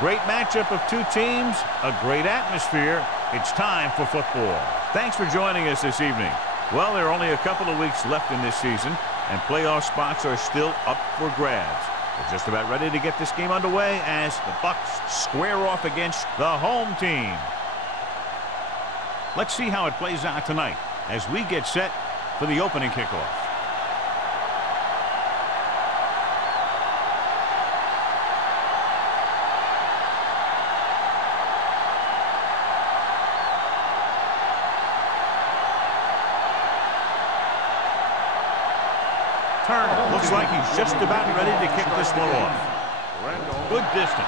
great matchup of two teams, a great atmosphere. It's time for football. Thanks for joining us this evening. Well, there are only a couple of weeks left in this season, and playoff spots are still up for grabs. We're just about ready to get this game underway as the Bucs square off against the home team. Let's see how it plays out tonight as we get set for the opening kickoff. Looks like he's just about ready to kick this one off. Good distance.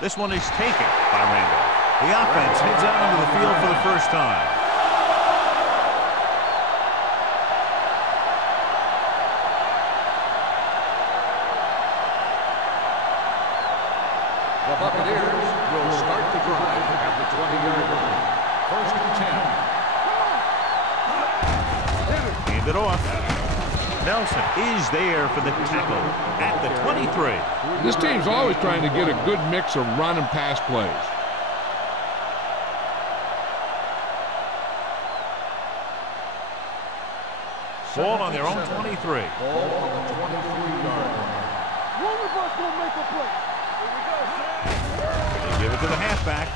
This one is taken by Randall. The offense heads out onto the field for the first time. The Buccaneers will start the drive at the 20-yard line. First and 10. Hand it off. Nelson is there for the tackle at the 23. This team's always trying to get a good mix of run and pass plays. Ball on their own 23. Ball on the 23-yard line. One of us gonna make a play. Here we go. They give it to the halfback.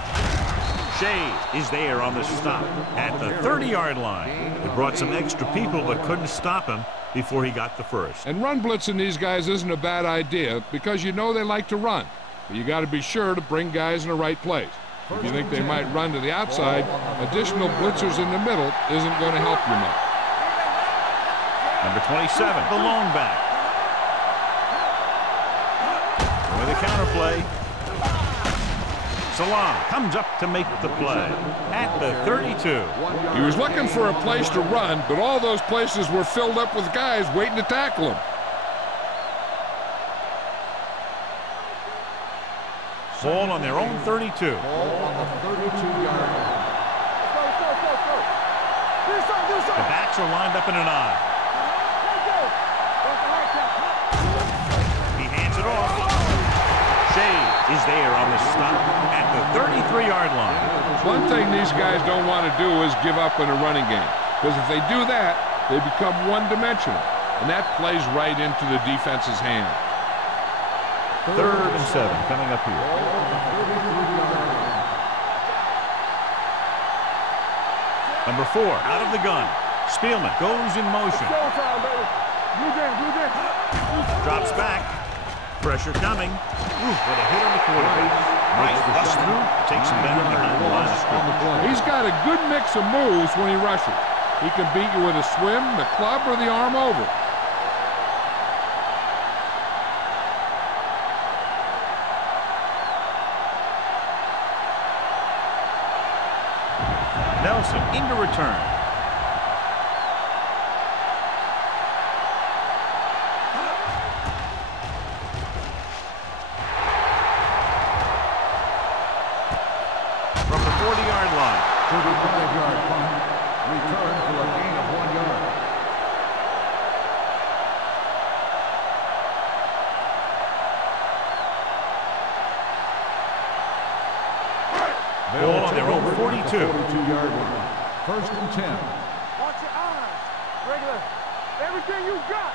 Shea is there on the stop at the 30-yard line. It brought some extra people but couldn't stop him before he got the first. And run blitzing these guys isn't a bad idea because you know they like to run. But you got to be sure to bring guys in the right place. If you think they might run to the outside, additional blitzers in the middle isn't going to help you much. Number 27, the lone back. With a counter play. Salam comes up to make the play at the 32. He was looking for a place to run, but all those places were filled up with guys waiting to tackle him. Ball on their own 32. Ball on the 32-yard line. The backs are lined up in an eye. He hands it off. Shea is there on the stop at the 33-yard line. One thing these guys don't want to do is give up in a running game, because if they do that, they become one-dimensional, and that plays right into the defense's hand. 3rd and 7 coming up here. Number 4 out of the gun. Spielman goes in motion. Drops back. Pressure coming. What a hit on the quarterback. Nice bust through. Takes him down behind the line of scrimmage. He's got a good mix of moves when he rushes. He can beat you with a swim, the club, or the arm over. Nelson into return. From the 40-yard line. 35-yard punt. Return for a gain of 1 yard. Ball on their own 42. 42-yard line. First and 10. Watch your eyes. Regular. Everything you got.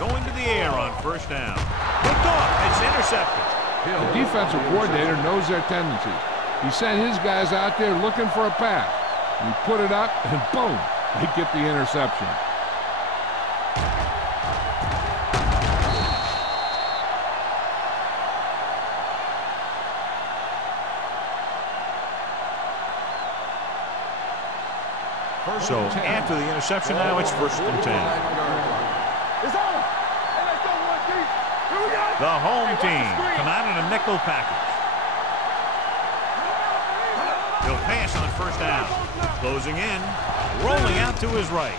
Going to the air on first down. Picked off. It's intercepted. The defensive coordinator knows their tendencies. He sent his guys out there looking for a pass. He put it up, and boom, they get the interception. So after the interception now, it's 1st and 10. It's on. Hey, let's go one deep. Here we go. The home team come out in a nickel package. He'll pass on first down. Closing in. Rolling out to his right.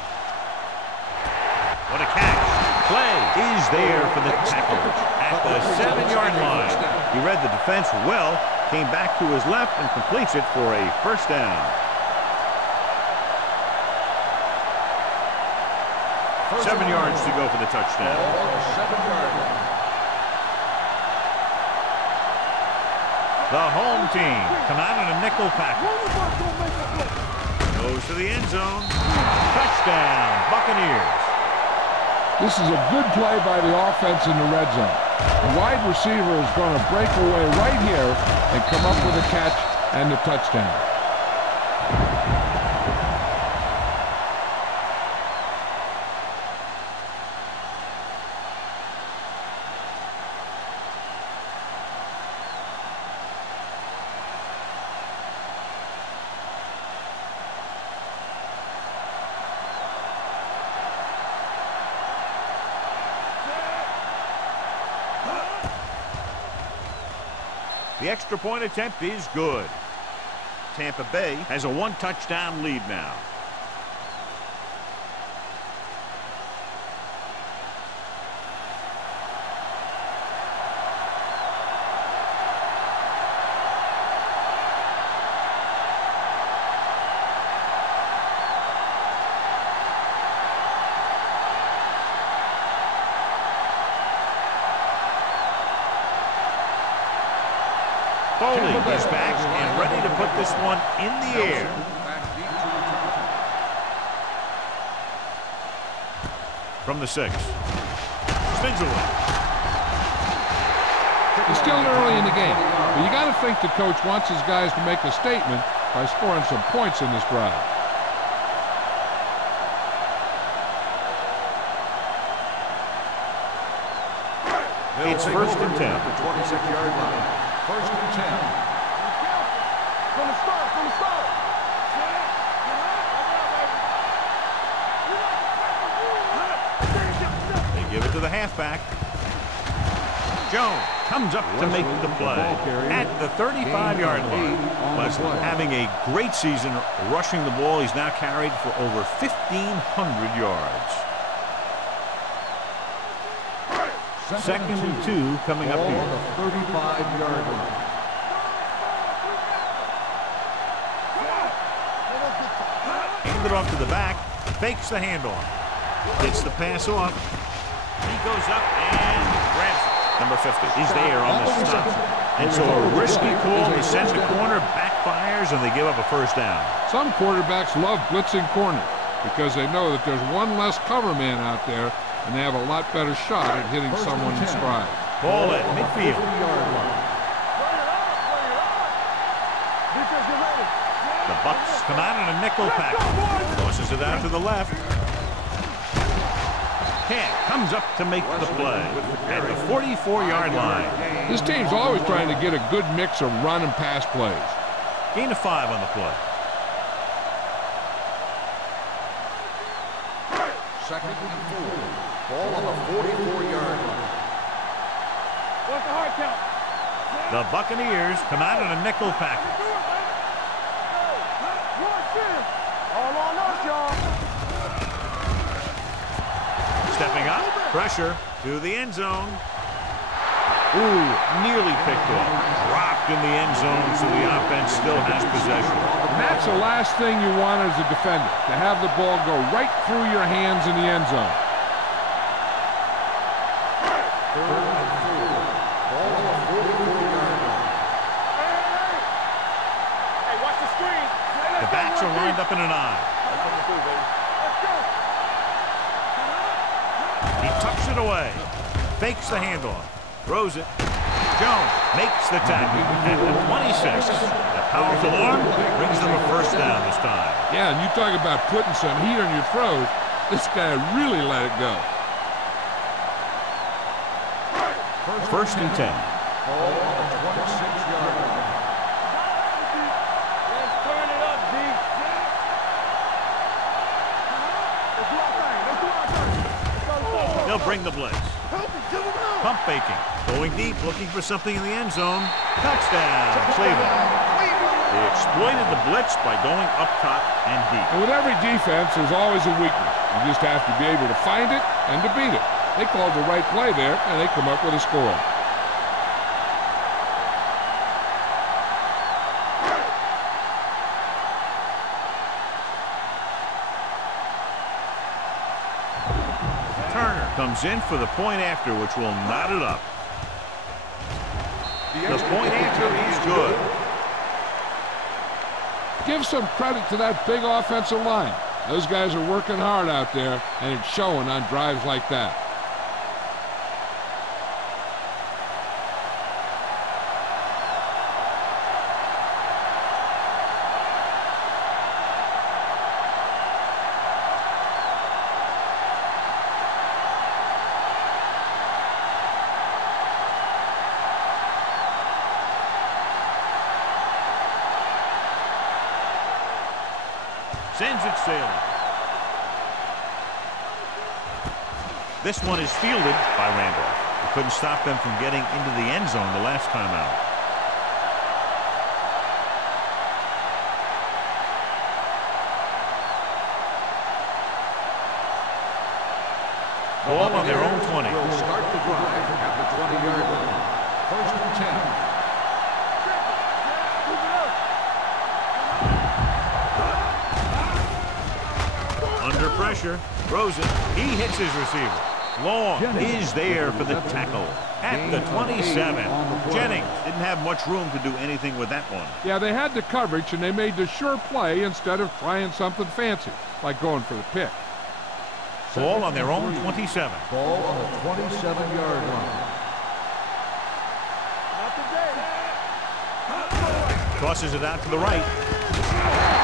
What a catch. Play is there for the tackle at the 7-yard line. He read the defense well, came back to his left and completes it for a first down. 7 yards to go for the touchdown. 7 yards. The home team come out in a nickel package. Goes to the end zone. Touchdown, Buccaneers. This is a good play by the offense in the red zone. The wide receiver is going to break away right here and come up with a catch and the touchdown. The extra point attempt is good. Tampa Bay has a one-touchdown lead now. Foley is back and ready to put this one in the air. From the 6. Spins away. It's still early in the game, but you got to think the coach wants his guys to make a statement by scoring some points in this drive. It's 1st and 10. The 26-yard line. 1st and 10. From the start, from the start. They give it to the halfback. Jones comes up to make the play at the 35-yard line. Was having a great season rushing the ball. He's now carried for over 1,500 yards. 2nd and 2 coming up here. The 35-yard line. Hand it off to the back. Fakes the handoff. Gets the pass off. He goes up and grabs it. Number 50 is there on the stop. And so a risky call to send the corner backfires and they give up a 1st down. Some quarterbacks love blitzing corners because they know that there's one less cover man out there and they have a lot better shot at hitting someone in stride. Ball at midfield. The Bucs come out in a nickel package. Tosses it out to the left. Camp comes up to make the play at the 44-yard line. This team's always trying to get a good mix of run and pass plays. Gain of 5 on the play. 2nd and 4. Ball on the 44-yard line. What's the hard count? The Buccaneers come out in a nickel package. All on us, y'all. Stepping up, pressure to the end zone. Ooh, nearly picked off. Dropped in the end zone, so the offense still has possession. And that's the last thing you want as a defender, to have the ball go right through your hands in the end zone. 3rd and 4. Ball on the 44-yard line. Hey, watch the screen. The backs are lined up in an eye. He tucks it away. Fakes the handoff. Throws it. Jones makes the tackle at the 26. A powerful arm brings them a 1st down this time. Yeah, and you talk about putting some heat on your throws. This guy really let it go. 1st and 10. Ball on the 26-yard line. Let's turn it up, D. Let's do our thing. Let's do our thing. They'll bring the blitz. Pump faking. Going deep, looking for something in the end zone. Touchdown, Cleveland. They exploited the blitz by going up top and deep. And with every defense, there's always a weakness. You just have to be able to find it and to beat it. They called the right play there, and they come up with a score. Turner comes in for the point after, which will knot it up. The The point answer is good. Give some credit to that big offensive line. Those guys are working hard out there, and it's showing on drives like that. Sends it sailing. This one is fielded by Randolph. He couldn't stop them from getting into the end zone the last time out. Ball on their own 20. Will start the drive at the 20-yard line. First and 10. Under pressure, throws it. He hits his receiver. Long is there for the tackle at the 27. Jennings didn't have much room to do anything with that one. Yeah, they had the coverage, and they made the sure play instead of trying something fancy, like going for the pick. Ball on their own 27. Ball on the 27-yard line. Tosses it out to the right.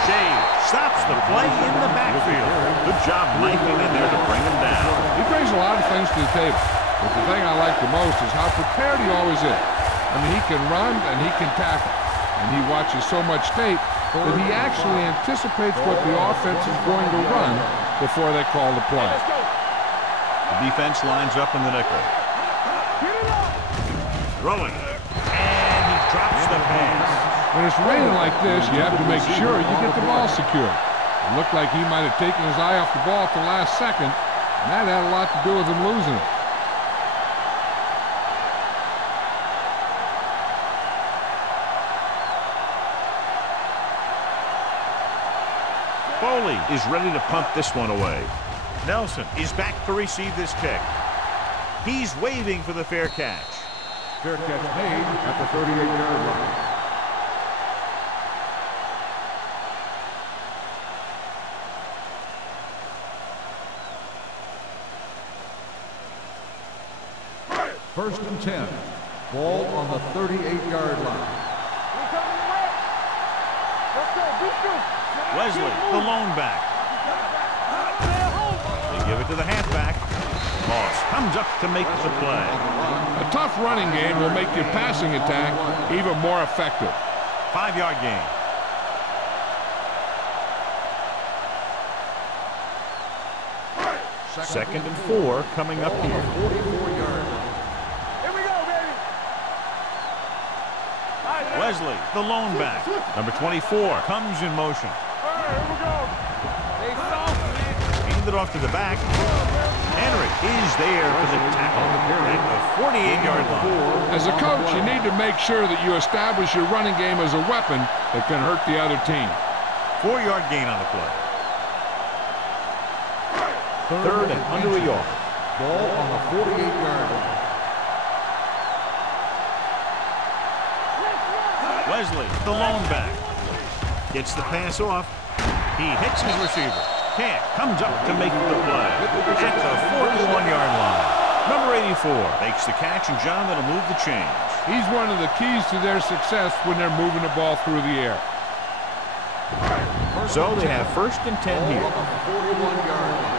Shea stops the play in the backfield. Good job knifing in there to bring him down. He brings a lot of things to the table, but the thing I like the most is how prepared he always is. I mean, he can run and he can tackle, and he watches so much tape that he actually anticipates what the offense is going to run before they call the play. The defense lines up in the nickel. Throwing, and he drops the pass. When it's raining like this, you have to make sure you get the ball secured. It looked like he might have taken his eye off the ball at the last second, and that had a lot to do with him losing it. Foley is ready to punt this one away. Nelson is back to receive this kick. He's waving for the fair catch. Fair catch made at the 38-yard line. First and 10. Ball on the 38-yard line. Wesley, the lone back. They give it to the halfback. Moss comes up to make the play. A tough running game will make your passing attack even more effective. 5-yard gain. Second and 4 coming up here. 44-yard line. Wesley, the lone back. Number 24 comes in motion. Hand it off to the back. Henry is there for the tackle at the 48-yard line. As a coach, you need to make sure that you establish your running game as a weapon that can hurt the other team. 4-yard gain on the play. Third and under a yard. Ball on the 48-yard line. Wesley, the lone back. Gets the pass off. He hits his receiver. Camp comes up to make the play at the 41-yard line. Number 84 makes the catch, and John, that'll move the chains. He's one of the keys to their success when they're moving the ball through the air. So they have first and 10 here. Ball on the 41-yard line.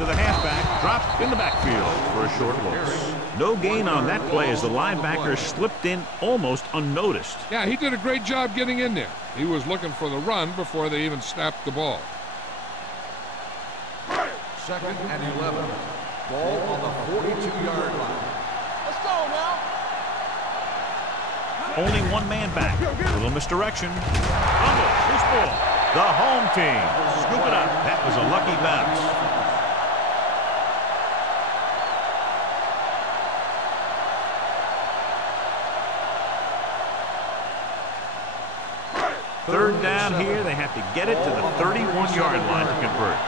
To the halfback, dropped in the backfield for a short loss. No gain on that play as the linebacker slipped in almost unnoticed. Yeah, he did a great job getting in there. He was looking for the run before they even snapped the ball. Second and 11. Ball on the 42-yard line. Let's go now. Only one man back. A little misdirection. Fumble. Loose ball. The home team scoop it up. That was a lucky bounce. Third down here. They have to get it to the 31-yard line to convert.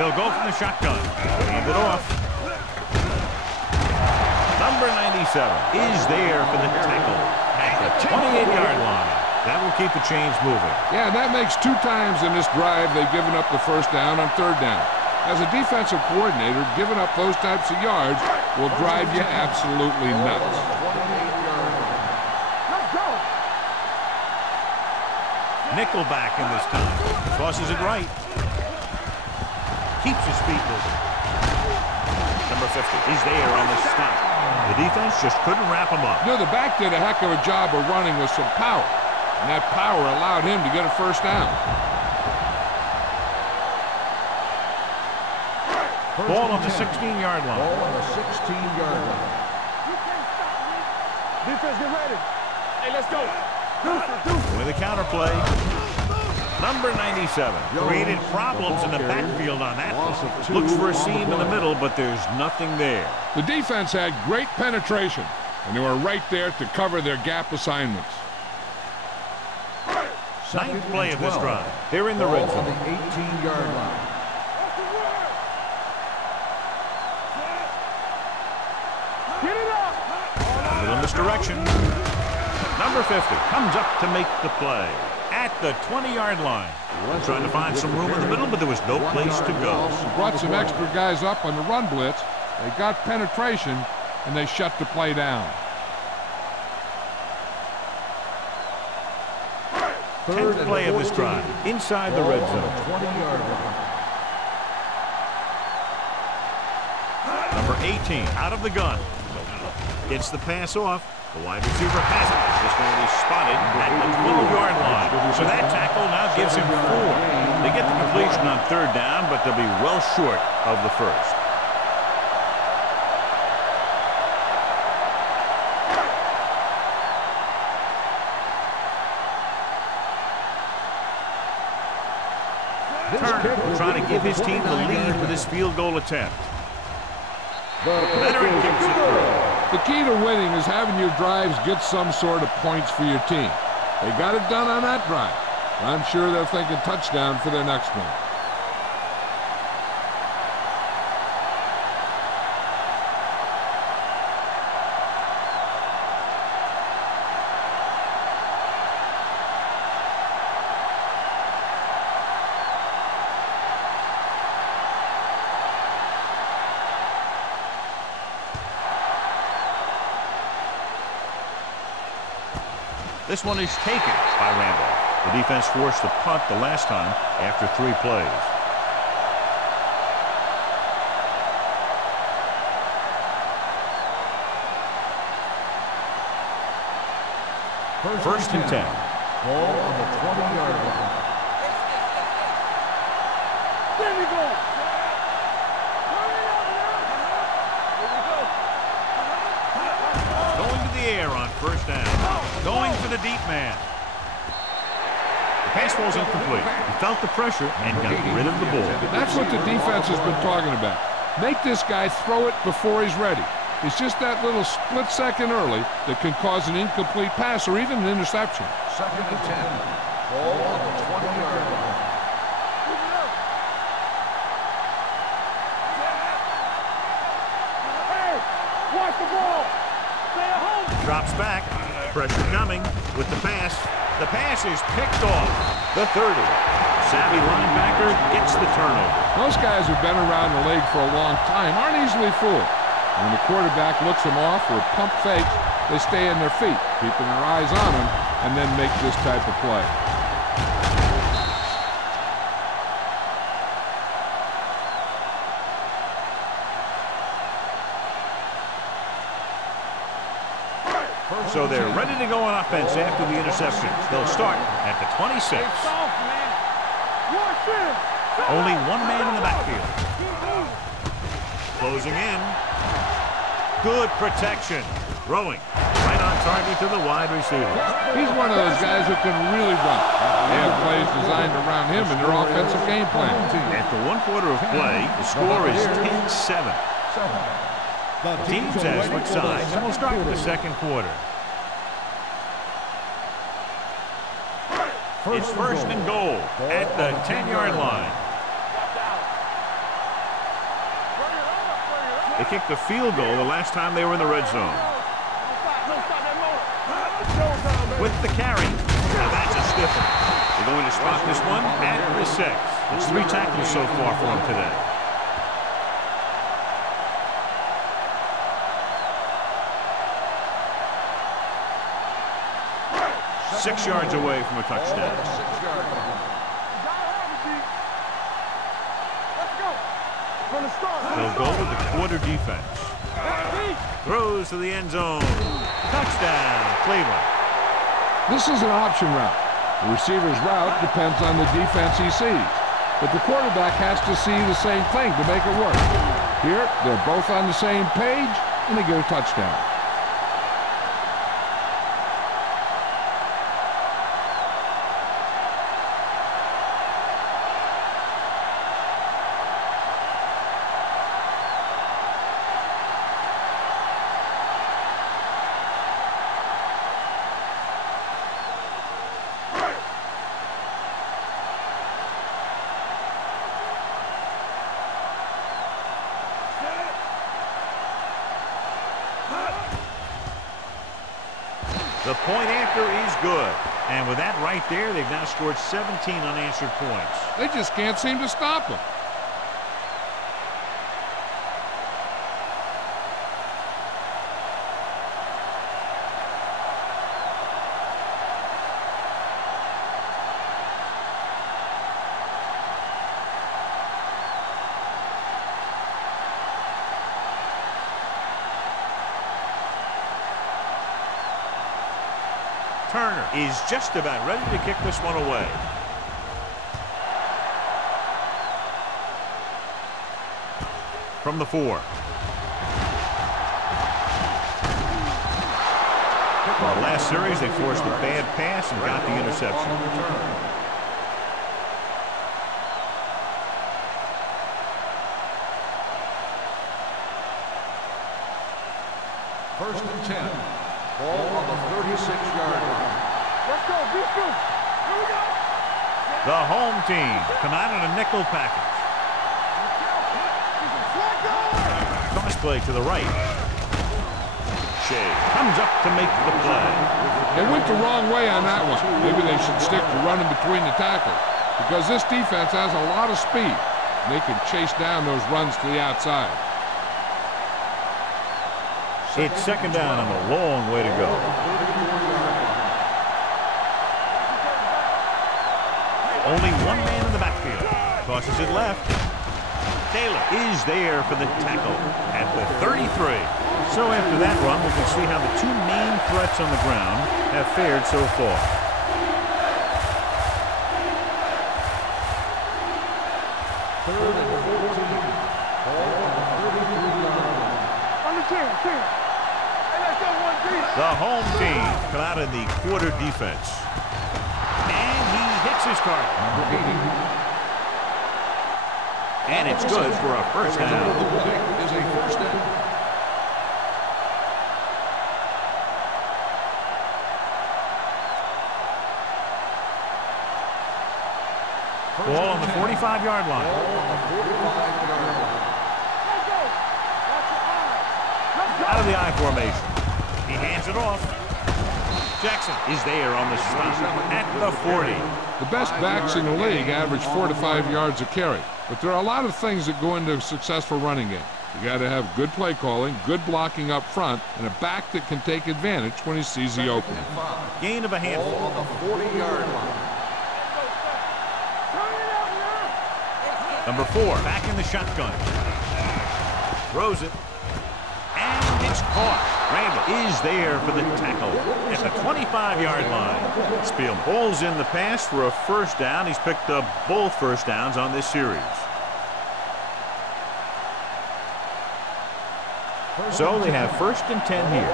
He'll go from the shotgun. Hand it off. Number 97 is there for the tackle at the 28-yard line. That will keep the chains moving. Yeah, that makes 2 times in this drive they've given up the first down on 3rd down. As a defensive coordinator, giving up those types of yards will drive you absolutely nuts. Let's go. Nickelback in this time. Tosses it right. Keeps his feet moving. Number 50 is there on the stop. The defense just couldn't wrap him up. You know, the back did a heck of a job of running with some power, and that power allowed him to get a first down. Ball on the 16-yard line. Ball on the 16-yard line. You can't stop me. Defense, get ready. Hey, let's go. Deuces. With a counter play. Number 97 created problems in the backfield on that. Looks for a seam in the middle, but there's nothing there. The defense had great penetration, and they were right there to cover their gap assignments. 9th play of this drive. They're in the red Ball on zone. the 18-yard line. Get it up. A little misdirection. Number 50 comes up to make the play at the 20-yard line. Trying to find some room in the middle, but there was no place to go. Brought some extra guys up on the run blitz. They got penetration, and they shut the play down. 10th play of this drive. Inside the red zone. 20-yard line. Number 18 out of the gun. Gets the pass off. The wide receiver has it. This one is spotted at the 12-yard line. So that tackle now gives him 4. They get the completion on 3rd down, but they'll be well short of the first. Turner trying to give his team the lead for this field goal attempt. Veteran kicks it through. The key to winning is having your drives get some sort of points for your team. They got it done on that drive. I'm sure they're thinking touchdown for their next one. This one is taken by Randolph. The defense forced the punt the last time after 3 plays. First and 10. Ball on the 20-yard line. There we go. Hurry up now. Here we go. Going to the air on first down. Going for the deep man. The pass ball's incomplete. He felt the pressure and got rid of the ball. That's what the defense has been talking about. Make this guy throw it before he's ready. It's just that little split second early that can cause an incomplete pass or even an interception. 2nd and 10. Ball on the 20-yard line. Hey, watch the ball. Stay at home. Drops back. Pressure coming with the pass. The pass is picked off. The 30. Savvy linebacker gets the turnover. Most guys who've been around the league for a long time aren't easily fooled. When the quarterback looks them off or pump fakes, they stay in their feet, keeping their eyes on them, and then make this type of play. So they're ready to go on offense after the interception. They'll start at the 26. Soft, man. Watch it. Only one man in the backfield. Closing in. Good protection. Throwing right on target to the wide receiver. He's one of those guys who can really run. They have plays designed around him in their offensive game plan. After 1 quarter of play, the score is 10-7. Teams have switched sides, and we'll start with the 2nd quarter. It's first and goal at the 10-yard line. They kicked a field goal the last time they were in the red zone. With the carry. Now that's a stiff one. They're going to spot this one at the 6. It's 3 tackles so far for him today. Six yards away from a touchdown. They'll go with the quarter defense. Throws to the end zone. Touchdown, Cleveland. This is an option route. The receiver's route depends on the defense he sees. But the quarterback has to see the same thing to make it work. Here, they're both on the same page, and they get a touchdown. The point after is good. And with that right there, they've now scored 17 unanswered points. They just can't seem to stop them. Turner is just about ready to kick this one away. From the 4. Well, last series they forced a bad pass and got the interception. First and 10. Ball on the 36-yard line. Let's go, defense. Here we go. The home team come out in a nickel package. Cross play to the right. Shea comes up to make the play. They went the wrong way on that one. Maybe they should stick to running between the tackles, because this defense has a lot of speed. They can chase down those runs to the outside. It's second down and a long way to go. Only one man in the backfield. Tosses it left. Taylor is there for the tackle at the 33. So after that run, we can see how the two main threats on the ground have fared so far. Third and 14. Ball on the 33-yard line. On the 10. The home team come out in the quarter defense. And he hits his target. Number 80. And it's good for a first down. The play is a first down. Ball on the 45-yard line. Ball on the 45-yard line. Out of the I formation. He hands it off. Jackson is there on the stop at the 40. The best backs in the league average 4 to 5 yards a carry. But there are a lot of things that go into a successful running game. You got to have good play calling, good blocking up front, and a back that can take advantage when he sees the opening. Gain of a handful. Ball on the 40-yard line. Number 4 back in the shotgun. Throws it. And it's caught. Randall is there for the tackle at the 25-yard line. Spielman pulls in the pass for a first down. He's picked up both first downs on this series. So they have first and 10 here.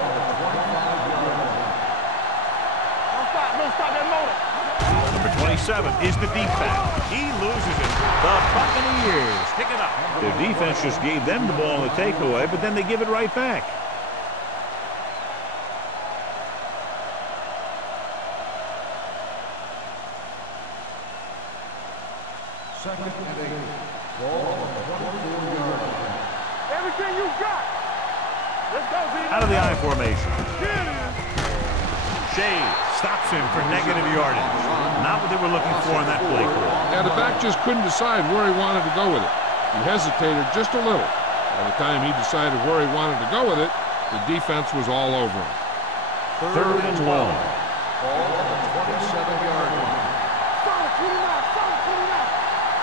Number 27 is the deep back. He loses it. The Buccaneers pick it up. Their defense just gave them the ball in the takeaway, but then they give it right back. Second and 8. Ball on the 24-yard line. Everything you got. Let's go, Zeno. Out of the I formation. Shea stops him for negative yardage. Not what they were looking for in that play call. Yeah, the back just couldn't decide where he wanted to go with it. He hesitated just a little. By the time he decided where he wanted to go with it, the defense was all over him. Third and long. Ball on the 27-yard line.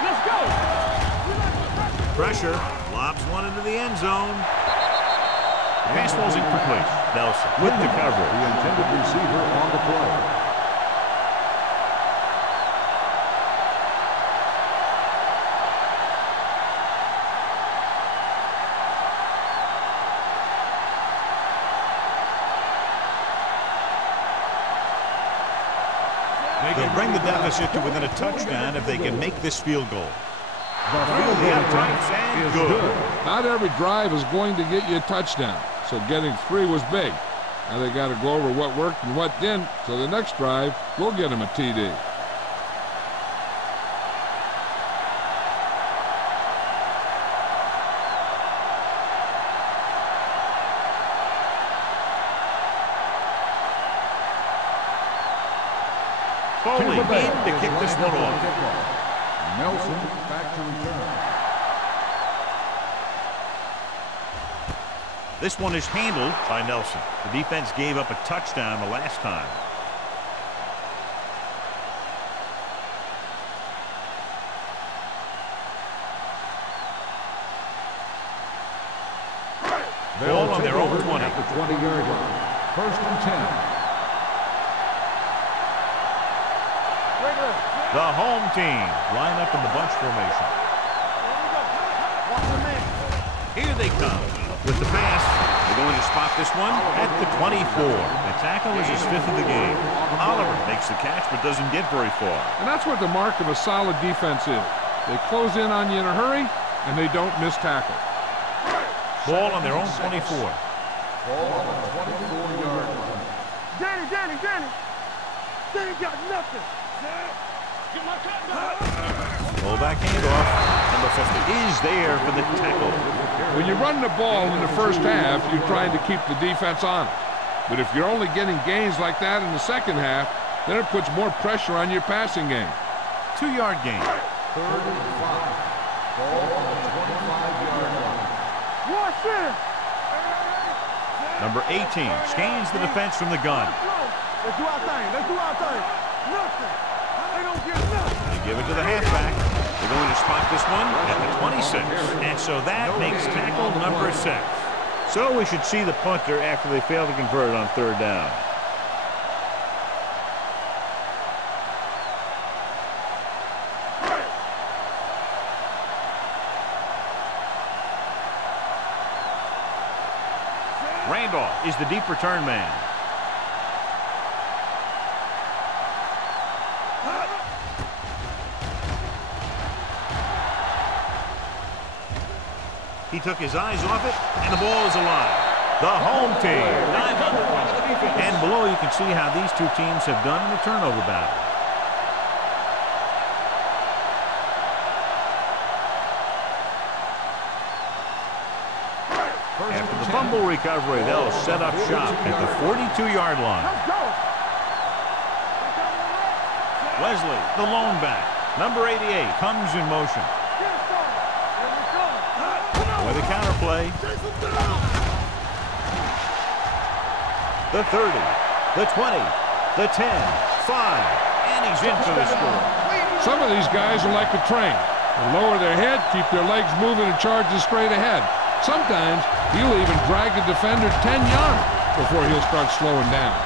Let's go. Pressure. Lobs one into the end zone. Pass falls incomplete. Nelson with the coverage. The intended receiver on the play. They'll bring the deficit to within a touchdown if they can make this field goal. The field goal and good. Not every drive is going to get you a touchdown, so getting 3 was big. Now they got to go over what worked and what didn't, so the next drive will get them a TD. Foley in to kick this one off. Nelson back to return. This one is handled by Nelson. The defense gave up a touchdown the last time. Ball on their own 20. At the 20-yard line. First and 10. The home team line up in the bunch formation. Here they come with the pass. They're going to spot this one at the 24. The tackle is his 5th of the game. Oliver makes the catch but doesn't get very far. And that's what the mark of a solid defense is. They close in on you in a hurry, and they don't miss tackle. Ball on their own 24. Ball on the 24-yard line. Danny got nothing. Fullback handoff. Number 50 is there for the tackle. When you run the ball in the first half, you're trying to keep the defense on it. But if you're only getting gains like that in the second half, then it puts more pressure on your passing game. 2-yard gain. Third and 5. Ball on the 25-yard line. Watch this. Number 18 scans the defense from the gun. Let's do our thing. Nothing. They don't get nothing. They give it to the halfback. They're going to spot this one at the 26. And so that makes tackle number 6. So we should see the punter after they fail to convert on 3rd down. Randolph is the deep return man. He took his eyes off it, and the ball is alive. The home team. And below you can see how these two teams have done in the turnover battle. After the fumble recovery, they'll set up shop at the 42-yard line. Wesley, the lone back. Number 88 comes in motion. With a counter play. The 30, the 20, the 10, 5, and he's in for the score. Some of these guys are like a train. They lower their head, keep their legs moving, and charge straight ahead. Sometimes he'll even drag a defender 10 yards before he'll start slowing down.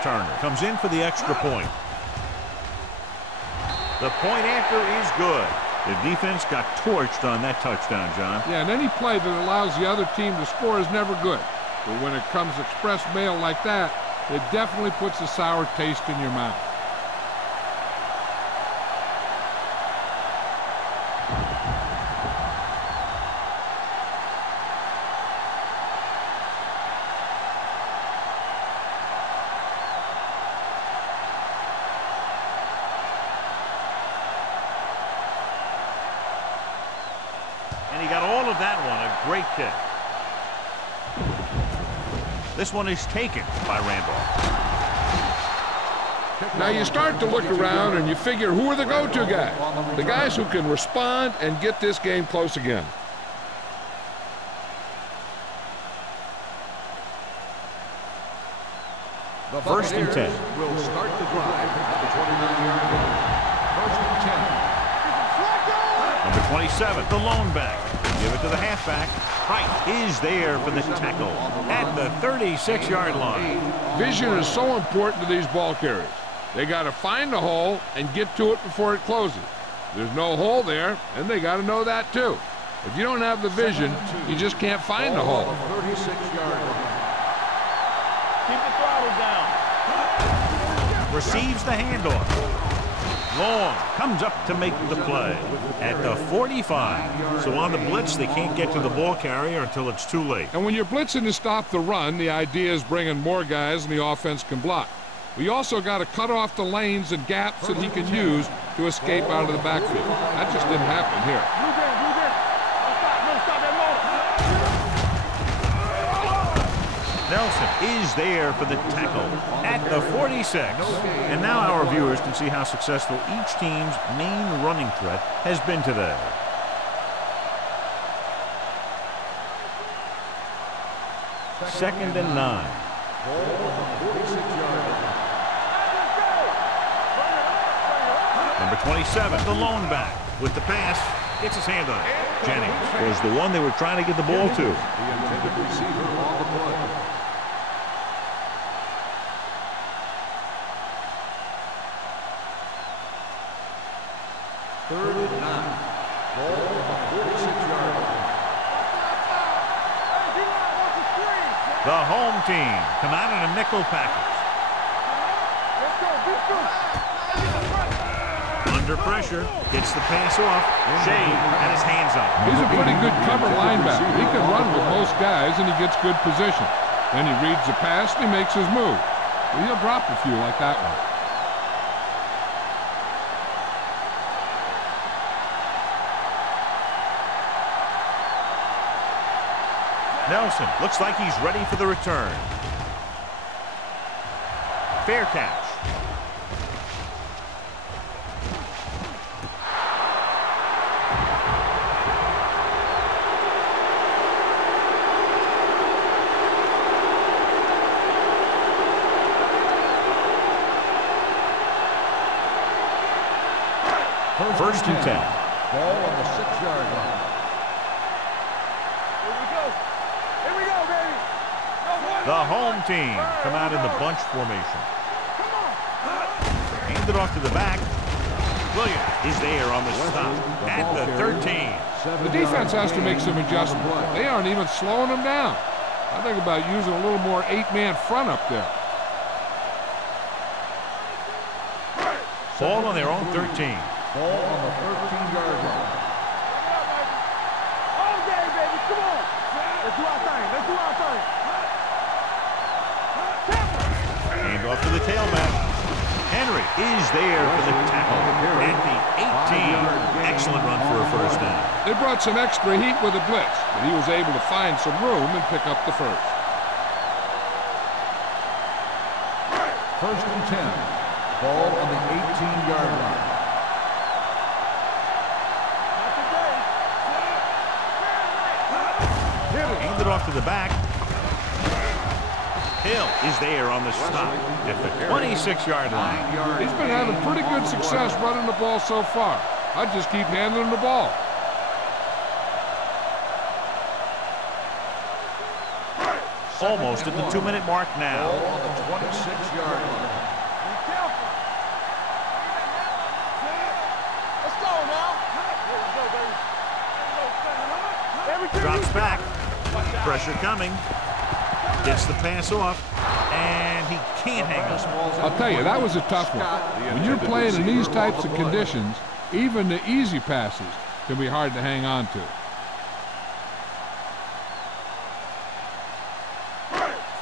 Turner comes in for the extra point. The point after is good. The defense got torched on that touchdown, John. Yeah, and any play that allows the other team to score is never good. But when it comes express mail like that, it definitely puts a sour taste in your mouth. And he got all of that one. A great kick. This one is taken by Randolph. Now you start to look around and you figure, who are the go-to guys? The guys who can respond and get this game close again. The First and 10. Will start the drive at the 29-yard line. First and 10. Number 27, the lone back. Give it to the halfback. Wright is there for the tackle at the 36-yard line. Vision is so important to these ball carriers. They got to find the hole and get to it before it closes. There's no hole there, and they got to know that too. If you don't have the vision, you just can't find the hole. 36-yard line. Keep the throttle down. Receives the handoff. Long comes up to make the play at the 45. So on the blitz, they can't get to the ball carrier until it's too late. And when you're blitzing to stop the run, the idea is bringing more guys and the offense can block. We also got to cut off the lanes and gaps that he can use to escape out of the backfield. That just didn't happen here. Nelson is there for the tackle at the 46. And now our viewers can see how successful each team's main running threat has been today. Second and 9. Number 27, the lone back with the pass. Gets his hand on it. Jennings was the one they were trying to get the ball to. The intended receiver on the play. Third and 9. Ball on the 46-yard line. The home team come out in a nickel package. Under pressure, gets the pass off. Shea had his hands up. He's a pretty good cover linebacker. He can run with most guys, and he gets good position. Then he reads the pass, and he makes his move. Well, he'll drop a few like that one. Nelson looks like he's ready for the return. Fair catch. First and 10. Ball on the 6-yard line. Here we go, baby. The home team come out in the bunch formation. Hand it off to the back. Williams is there on the stop at the 13. The defense has to make some adjustments. They aren't even slowing them down. I think about using a little more 8-man front up there. Ball on their own 13. Ball on the 13-yard line. All day, baby. Come on. Let's do our thing. Let's do our thing. Hand off to the tailback. Henry is there for the tackle at the 18. Excellent run for a first down. They brought some extra heat with a blitz, but he was able to find some room and pick up the first. First and 10. Ball on the 18-yard line. Hand it off to the back. Hill is there on the stop at the 26-yard line. He's been having pretty good success running the ball so far. I'd just keep handing him the ball. Almost at the 2-minute mark now. Ball on the 26-yard line. Let's go now. Drops back. Pressure coming. Gets the pass off. And he can't hang on. I'll tell you, that was a tough one. When you're playing in these types of conditions, even the easy passes can be hard to hang on to.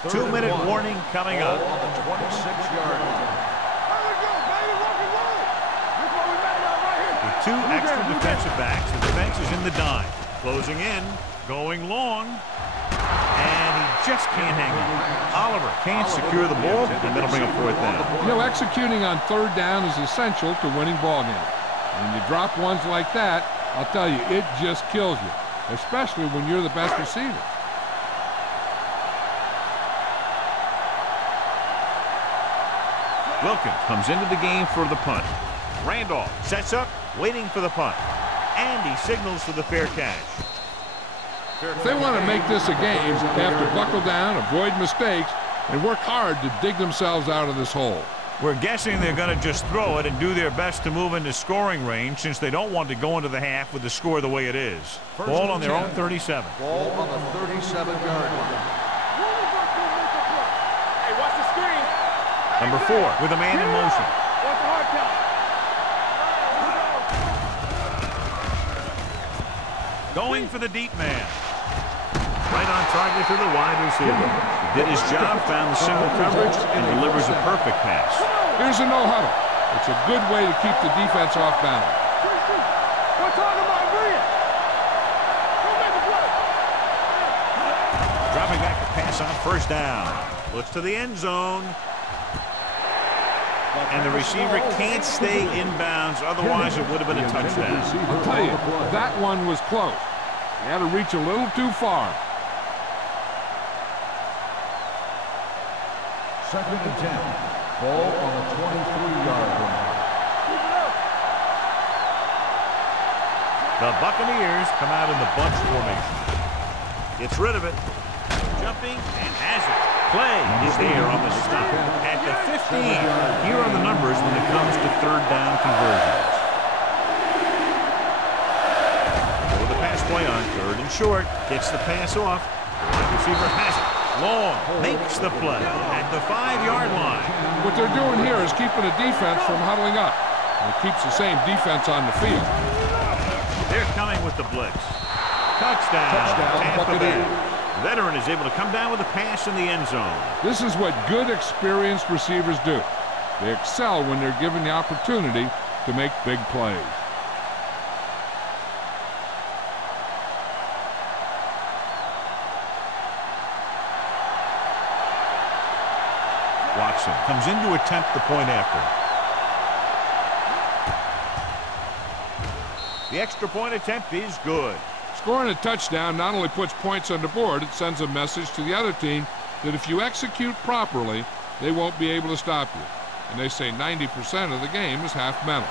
2-minute warning coming up. Ball on the 26-yard line. With 2 extra defensive backs, the defense is in the dime. Closing in, going long, and he just can't hang on. Oliver can't secure the ball, and that'll bring up fourth down. You know, executing on third down is essential to winning ball games. When you drop ones like that, I'll tell you, it just kills you, especially when you're the best receiver. Wilkins comes into the game for the punt. Randolph sets up, waiting for the punt. And he signals for the fair catch. If they want to make this a game, they have to buckle down, avoid mistakes, and work hard to dig themselves out of this hole. We're guessing they're going to just throw it and do their best to move into scoring range since they don't want to go into the half with the score the way it is. Ball on their own 37. Ball on the 37-yard line. Hey, watch the screen. Number 4 with a man in motion. Watch the hard count. Going for the deep man. Right on target to the wide receiver. He did his job, found the single coverage, and delivers a perfect pass. Here's a no-huddle. It's a good way to keep the defense off balance. We're talking about Bria. Go make the play. Dropping back to pass on first down. Looks to the end zone. And the receiver can't stay inbounds, otherwise it would have been a touchdown. I'll tell you, that one was close. He had to reach a little too far. Second and 10. Ball on the 23-yard line. The Buccaneers come out in the bunch formation. Gets rid of it. Jumping and has it. Play is there on the stop. At the 15, here are the numbers when it comes to third down conversions. Over the pass play on third and short. Gets the pass off. The receiver has it. Long. Makes the play at the 5-yard line. What they're doing here is keeping the defense from huddling up. And it keeps the same defense on the field. They're coming with the blitz. Touchdown. Tampa Bay. Veteran is able to come down with a pass in the end zone. This is what good, experienced receivers do. They excel when they're given the opportunity to make big plays. Watson comes in to attempt the point after. The extra point attempt is good. Scoring a touchdown not only puts points on the board, it sends a message to the other team that if you execute properly, they won't be able to stop you. And they say 90% of the game is half mental.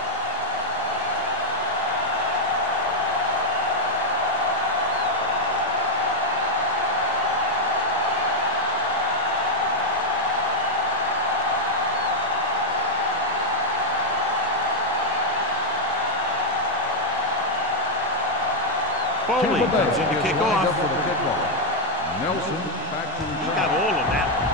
Foley comes in to kick off. For the kickoff. Nelson back to He got all of that one.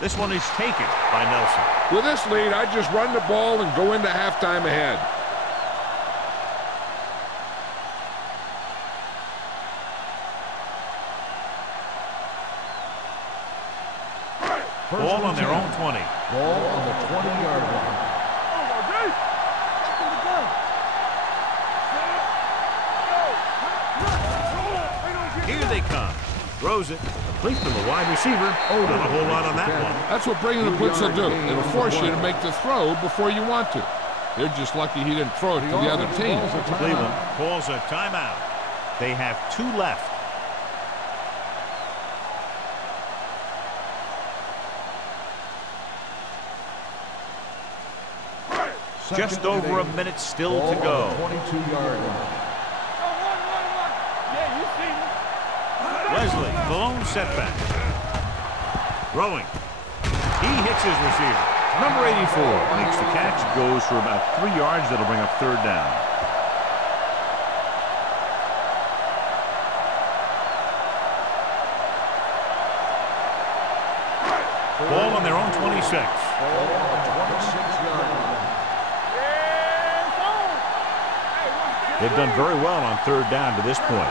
This one is taken by Nelson. With this lead, I just run the ball and go into halftime ahead. Ball on their own 20. Ball on the 20-yard line. Here they come. Throws it. Complete to the wide receiver. Oh, not a whole lot on that one. That's what bringing the blitz will do. It'll force you to make the throw before you want to. They're just lucky he didn't throw it to the other team. Cleveland calls a timeout. They have 2 left. Just over a minute still to go. 22-yard line. Leslie, the lone setback. Throwing. He hits his receiver. Number 84 makes the catch, goes for about 3 yards. That'll bring up third down. Ball on their own 26. Ball on the 26-yard line. They've done very well on third down to this point.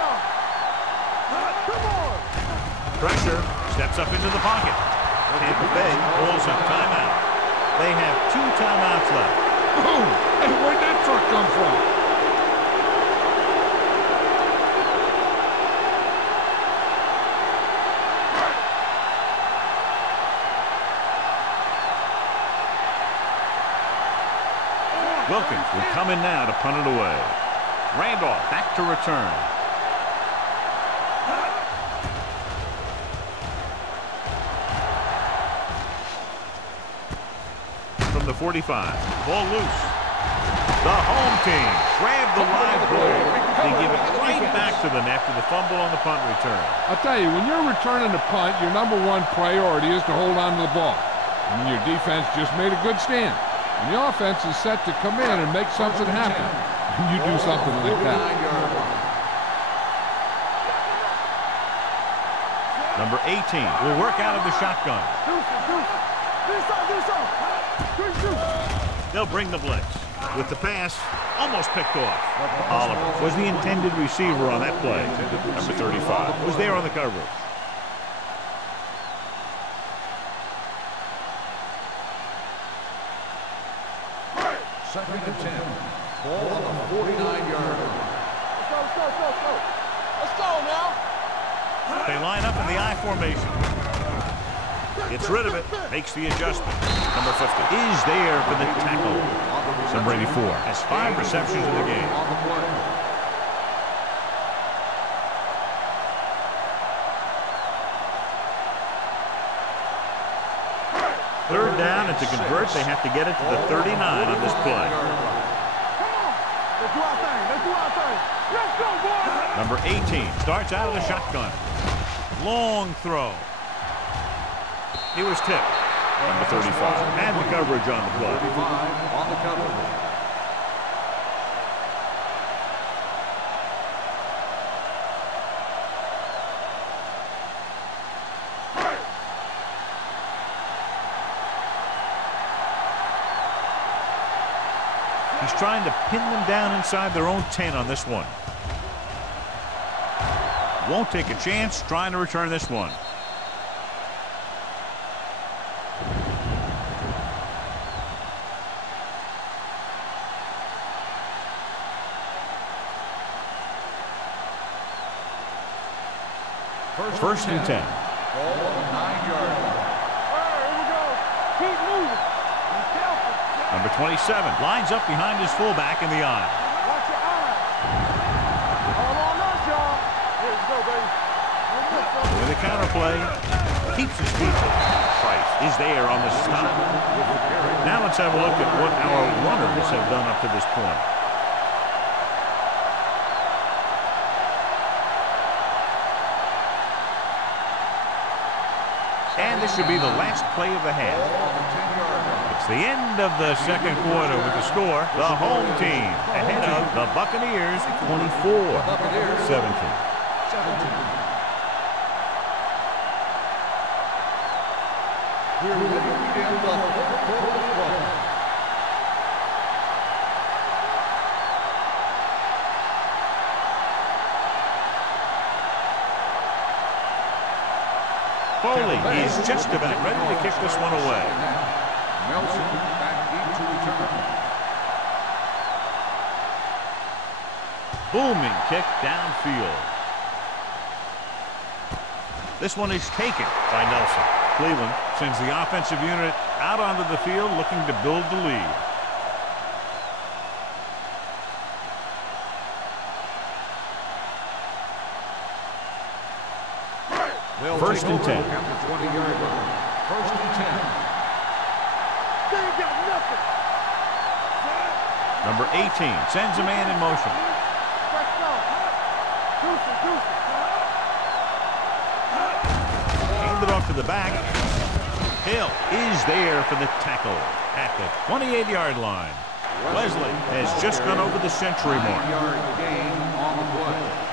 Pressure, steps up into the pocket. Tampa Bay calls a timeout. They have 2 timeouts left. Boom! Hey, where'd that truck come from? Wilkins will come in now to punt it away. Randolph back to return. From the 45, ball loose. The home team grab the live ball. They give it right back to them after the fumble on the punt return. I'll tell you, when you're returning a punt, your #1 priority is to hold on to the ball. And your defense just made a good stand. And your offense is set to come in and make something happen. And you do something like that. Number 18 will work out of the shotgun. They'll bring the blitz. With the pass, almost picked off. Oliver was the intended receiver on that play. Number 35 was there on the coverage. Second and 10. Ball on the 49-yard line. Let's go now. They line up in the I formation. Gets rid of it, makes the adjustment. Number 50 is there for the tackle. Number 84 has 5 receptions in the game. Third down, and to convert, they have to get it to the 39 on this play. Let's do our thing. Let's do our thing. Let's go, boys. Number 18 starts out of the shotgun. Long throw. He was tipped. Number 35 had the coverage on the play. 35 on the coverage. He's trying to pin them down inside their own 10 on this one. Won't take a chance trying to return this one. First and 10. Ball on the 9-yard line. All right, here we go. Keep moving. Be careful. Number 27 lines up behind his fullback in the eye. Watch your eyes. All on us, y'all. Here we go, baby. With a counter play, keeps his feet. Price is there on the stop. Now let's have a look at what our runners have done up to this point. And this should be the last play of the half. It's the end of the second quarter with the score. The home team ahead of the Buccaneers 24-17. We're ready to begin the fourth quarter. Foley is just about ready to kick this one away. Nelson back in to return. Booming kick downfield. This one is taken by Nelson. Cleveland sends the offensive unit out onto the field looking to build the lead. First and 10. At the 20-yard line. First and 10. They ain't got nothing. Number 18 sends a man in motion. Let's go. Deuce it. Handed off to the back. Hill is there for the tackle at the 28-yard line. Wesley has just gone over the century mark. 9-yard gain on the play.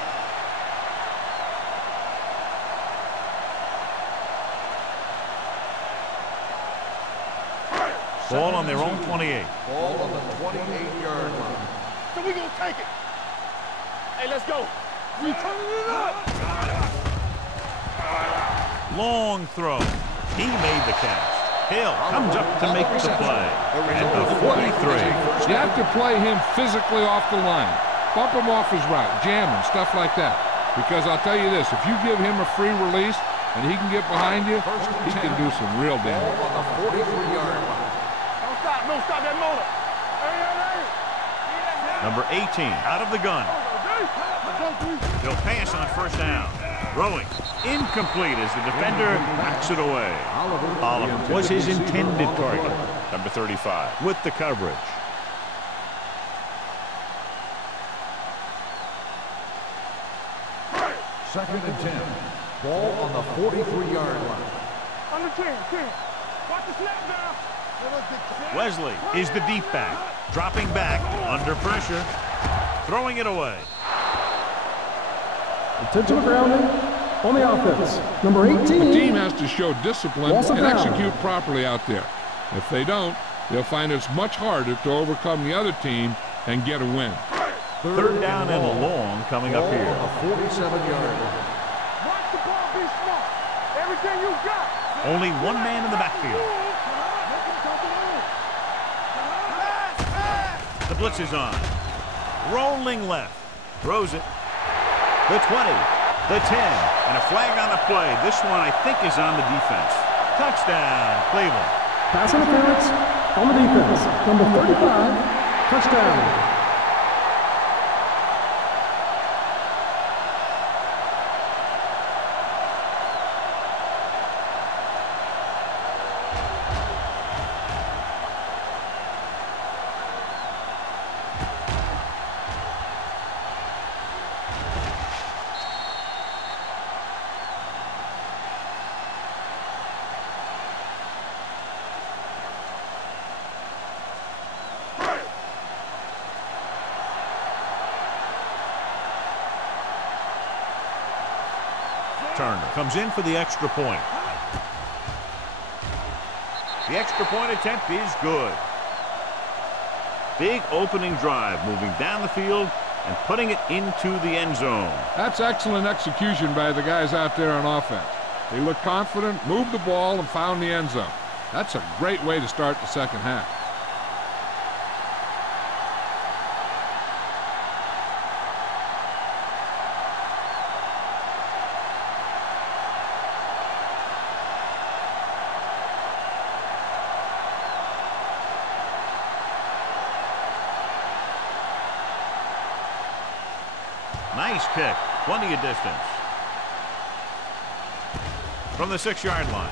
Ball on their own 28. Ball on the 28-yard line. So we gonna take it. Hey, let's go. We turning it up. Long throw. He made the catch. Hill comes up to make the play at the 43. You have to play him physically off the line. Bump him off his route, jam him, stuff like that. Because I'll tell you this, if you give him a free release and he can get behind you, he can do some real damage. Ball on the 43-yard line. Don't stop that motor. Number 18 out of the gun. They'll pass on first down. Throwing. Incomplete as the defender knocks it away. Oliver was his intended target. Number 35 with the coverage. Second and 10. Ball on the 43-yard line. Under 10. Watch the snap now. Wesley is the deep back. Dropping back under pressure. Throwing it away. Intentional grounding on the offense. Number 18. The team has to show discipline and execute properly out there. If they don't, they'll find it's much harder to overcome the other team and get a win. Third down and long coming up here. A 47-yard line. Watch the ball, be smart. Everything you got. Only one man in the backfield. The blitz is on. Rolling left. Throws it. The 20. The 10. And a flag on the play. This one, I think, is on the defense. Touchdown, Cleveland. Pass interference on the defense. Number 35. Touchdown. Turner comes in for the extra point. The extra point attempt is good. Big opening drive, moving down the field and putting it into the end zone. That's excellent execution by the guys out there on offense. They looked confident, moved the ball, and found the end zone. That's a great way to start the second half. Nice kick. Plenty of distance. From the 6-yard line.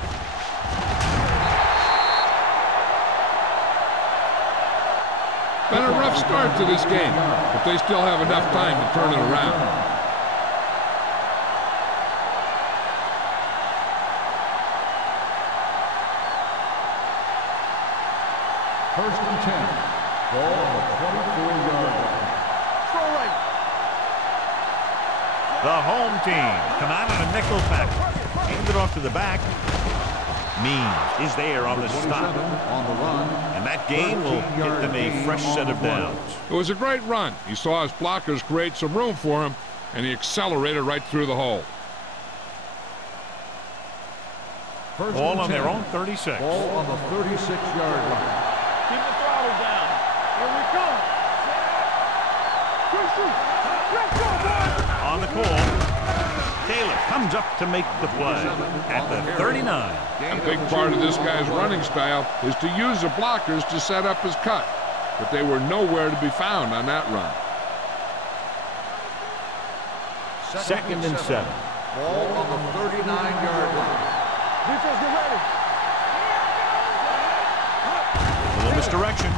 Been a rough start to this game, but they still have enough time to turn it around. First and 10. Ball on the 24-yard line. Throw right. The home team come out on a nickel package. Hand it off to the back. Means is there on the stop. On the run. And that gain will get them a fresh set of downs. It was a great run. He saw his blockers create some room for him, and he accelerated right through the hole. First Ball and on 10. their own 36. Ball on the 36-yard line. Keep the throttle down. Here we come. Good shoot. Let's go, boys. On the call, Taylor comes up to make the play at the 39. A big part of this guy's running style is to use the blockers to set up his cut, but they were nowhere to be found on that run. Second and 7. Ball on the 39-yard line. Defense, get ready. A little misdirection.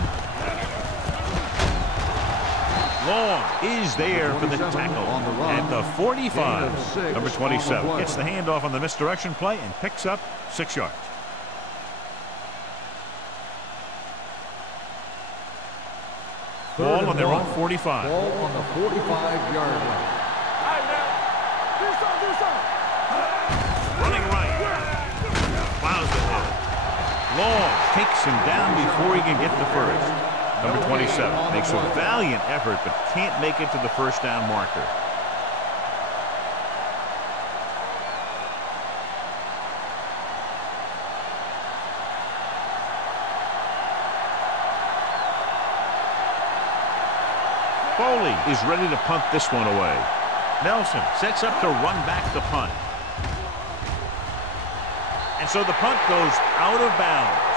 Long is there for the tackle at the 45. Number 27 gets the handoff on the misdirection play and picks up 6 yards. Ball on their own 45. Ball on the 45-yard line. All right, now. Do something. Running right. Plows the hit. Long takes him down before he can get the first. Number 27 makes a valiant effort but can't make it to the first down marker. Foley is ready to punt this one away. Nelson sets up to run back the punt. And so the punt goes out of bounds.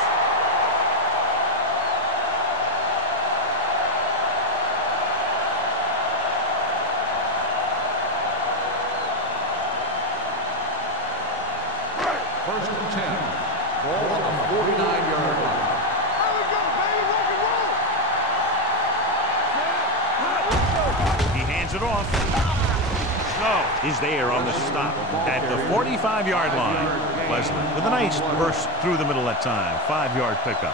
First and 10. Ball on the 49-yard line. There we go, baby. Rock and roll. He hands it off. Snow is there on the stop at the 45-yard line. Leslie with a nice burst through the middle that time. 5-yard pickup.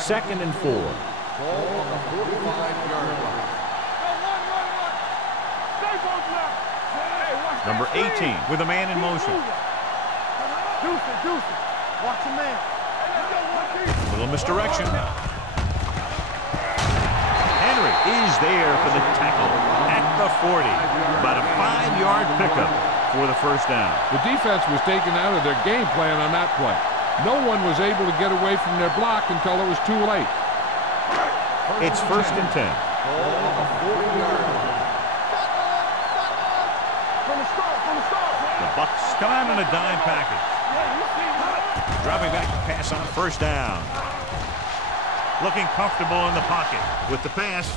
Second and 4. Ball on the 45-yard line. Number 18 with a man in motion. Deuce. Watch your man. A little misdirection. Henry is there for the tackle at the 40. About a 5-yard pickup for the first down. The defense was taken out of their game plan on that play. No one was able to get away from their block until it was too late. It's first and 10. Ball on the 40-yard line. From the start. The Bucks come out in a dime package. Dropping back to pass on first down. Looking comfortable in the pocket with the pass.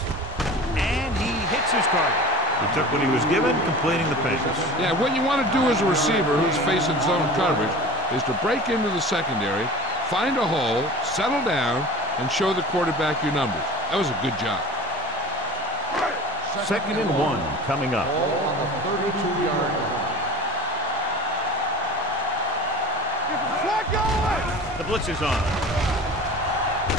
And he hits his target. He took what he was given, completing the pass. Yeah, what you want to do as a receiver who's facing zone coverage is to break into the secondary, find a hole, settle down, and show the quarterback your numbers. That was a good job. Second and 1 coming up. Ball on the 32-yard line. The blitz is on.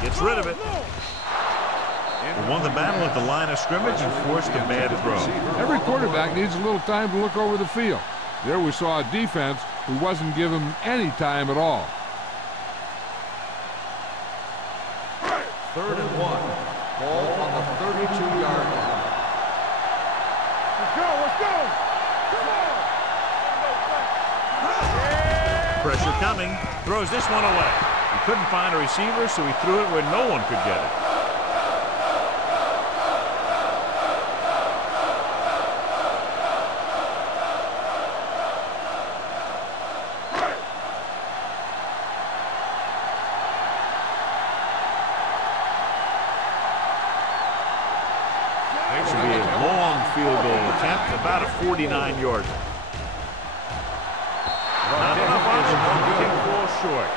Gets rid of it. He won the battle at the line of scrimmage and forced a bad throw. Every quarterback needs a little time to look over the field. There we saw a defense who wasn't given any time at all. Third and 1. Ball on the 32-yard line. Let's go. Pressure coming. Throws this one away. He couldn't find a receiver, so he threw it where no one could get it. It should be a long field goal attempt, about a 49-yarder. Not enough on it. He came full short.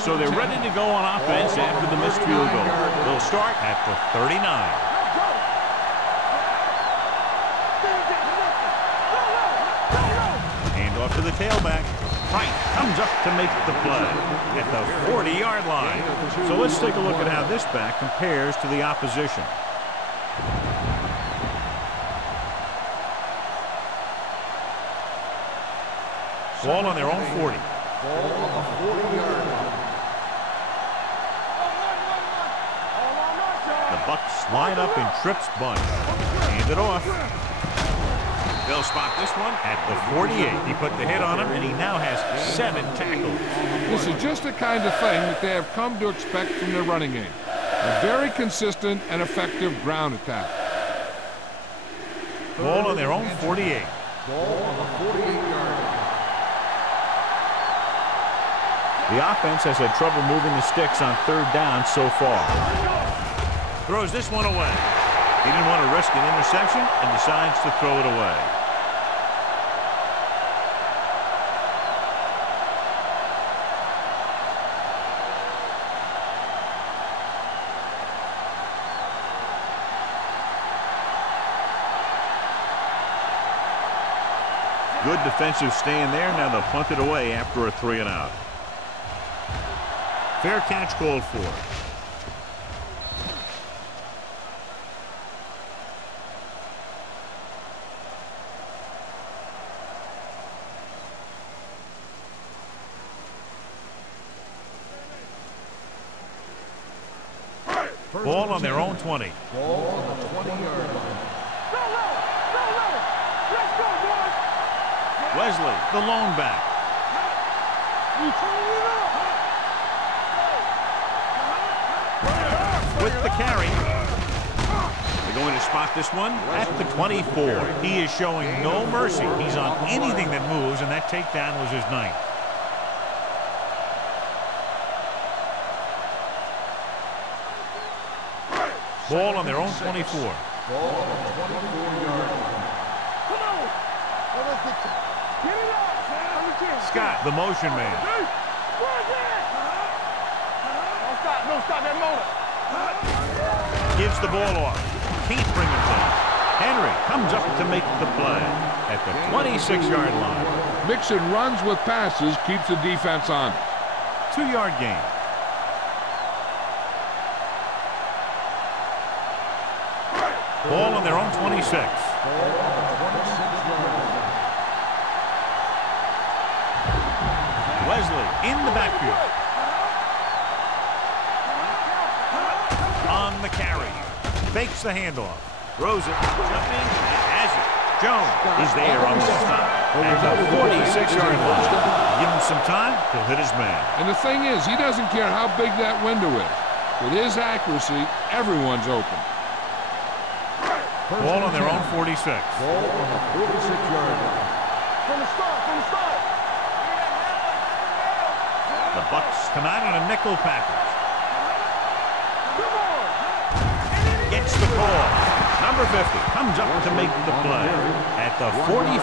So they're ready to go on offense after the missed field goal. They'll start at the 39. Hand off to the tailback. Wright comes up to make the play at the 40-yard line. So let's take a look at how this back compares to the opposition. Ball on their own 40. Ball on the 40-yard line. The Bucks line up in trips bunch. Hand it off. They'll spot this one at the 48. He put the hit on him, and he now has 7 tackles. This is just the kind of thing that they have come to expect from their running game. A very consistent and effective ground attack. Ball on their own 48. Ball on the 48-yard line. The offense has had trouble moving the sticks on third down so far. Throws this one away. He didn't want to risk an interception and decides to throw it away. Good defensive stand there. Now they'll punt it away after a 3-and-out. Fair catch called for. Ball on their own 20. Ball on the 20-yard line. Wesley, the lone back. With the carry. They going to spot this one at the 24. He is showing no mercy. He's on anything that moves, and that takedown was his 9th. Ball on their own 24. Ball on the 24-yard line. Come on. Let's get it up. Scott, the motion man. Don't stop that motor. Gives the ball off. Can't bring him down. Henry comes up to make the play at the 26-yard line. Mixing runs with passes keeps the defense on. 2-yard gain. Ball on their own 26. Wesley in the backfield. On the carry. Fakes the handoff. Throws it. Jumping. And has it. Jones is there on the stop at the 46-yard line. Give him some time. He'll hit his man. And the thing is, he doesn't care how big that window is. With his accuracy, everyone's open. Ball on their own 46. Ball on the 46-yard line. From the start. The Bucks come out on a nickel package. Gets the call. Number 50 comes up to make the play at the 45.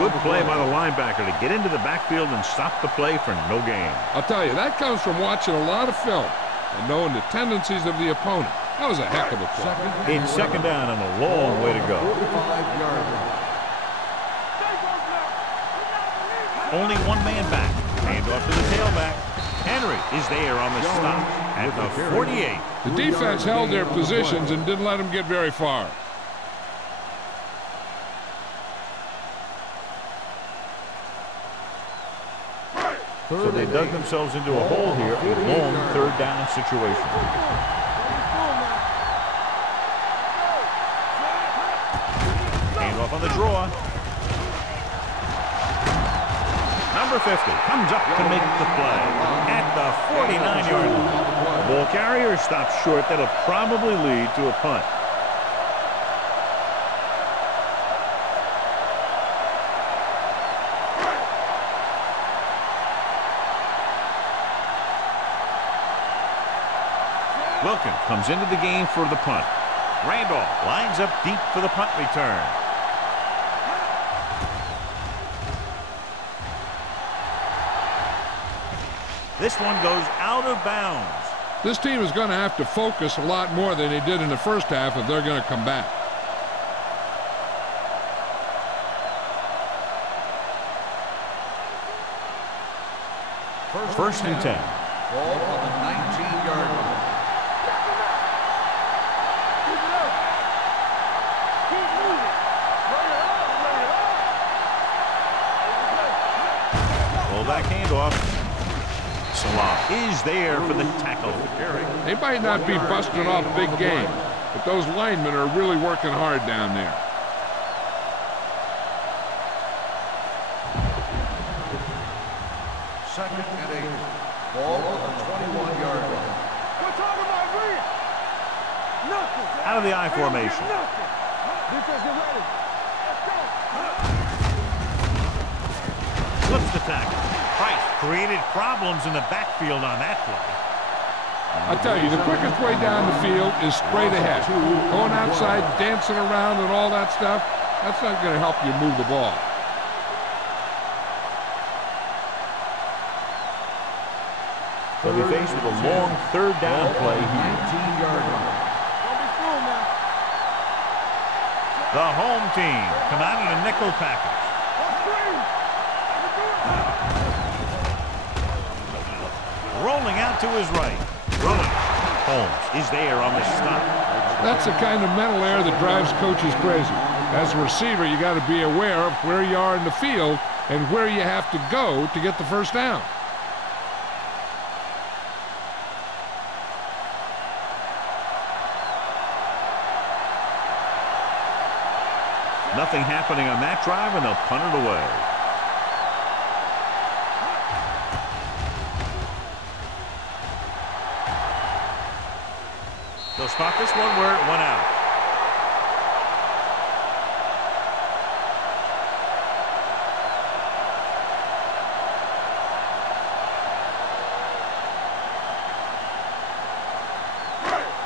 Good play by the linebacker to get into the backfield and stop the play for no gain. I'll tell you, that comes from watching a lot of film and knowing the tendencies of the opponent. That was a heck of a play. In second down and a long way to go. 45-yard line. Only one man back. Hand off to the tailback. Henry is there on the stop at the 48. The defense held their positions and didn't let them get very far. So they dug themselves into a hole here, a long third down situation. Hand off on the draw. Number 50 comes up to make the play at the 49-yard line. Ball carrier stops short. That'll probably lead to a punt. Wilkins comes into the game for the punt. Randolph lines up deep for the punt return. This one goes out of bounds. This team is going to have to focus a lot more than they did in the first half if they're going to come back. First and 10. Ball on the 19-yard line. Fullback handoff. Salah is there for the tackle. They might not be busting off big game, but those linemen are really working hard down there. Second and 8. Ball on the 21-yard line. We're talking about green. Nothing. Out of the I formation. Defense, get ready. Let's go. Flips the tackle. Price created problems in the backfield on that play. I tell you, the quickest way down the field is straight ahead. Going outside, dancing around and all that stuff, that's not going to help you move the ball. They'll be faced with a long third down play here. 19-yard line. Don't be fooled now. The home team come out in a nickel package. Rolling out to his right. Throwing. Holmes is there on the stop. That's the kind of mental error that drives coaches crazy. As a receiver, you got to be aware of where you are in the field and where you have to go to get the first down. Nothing happening on that drive, and they'll punt it away. They'll spot this one where it went out.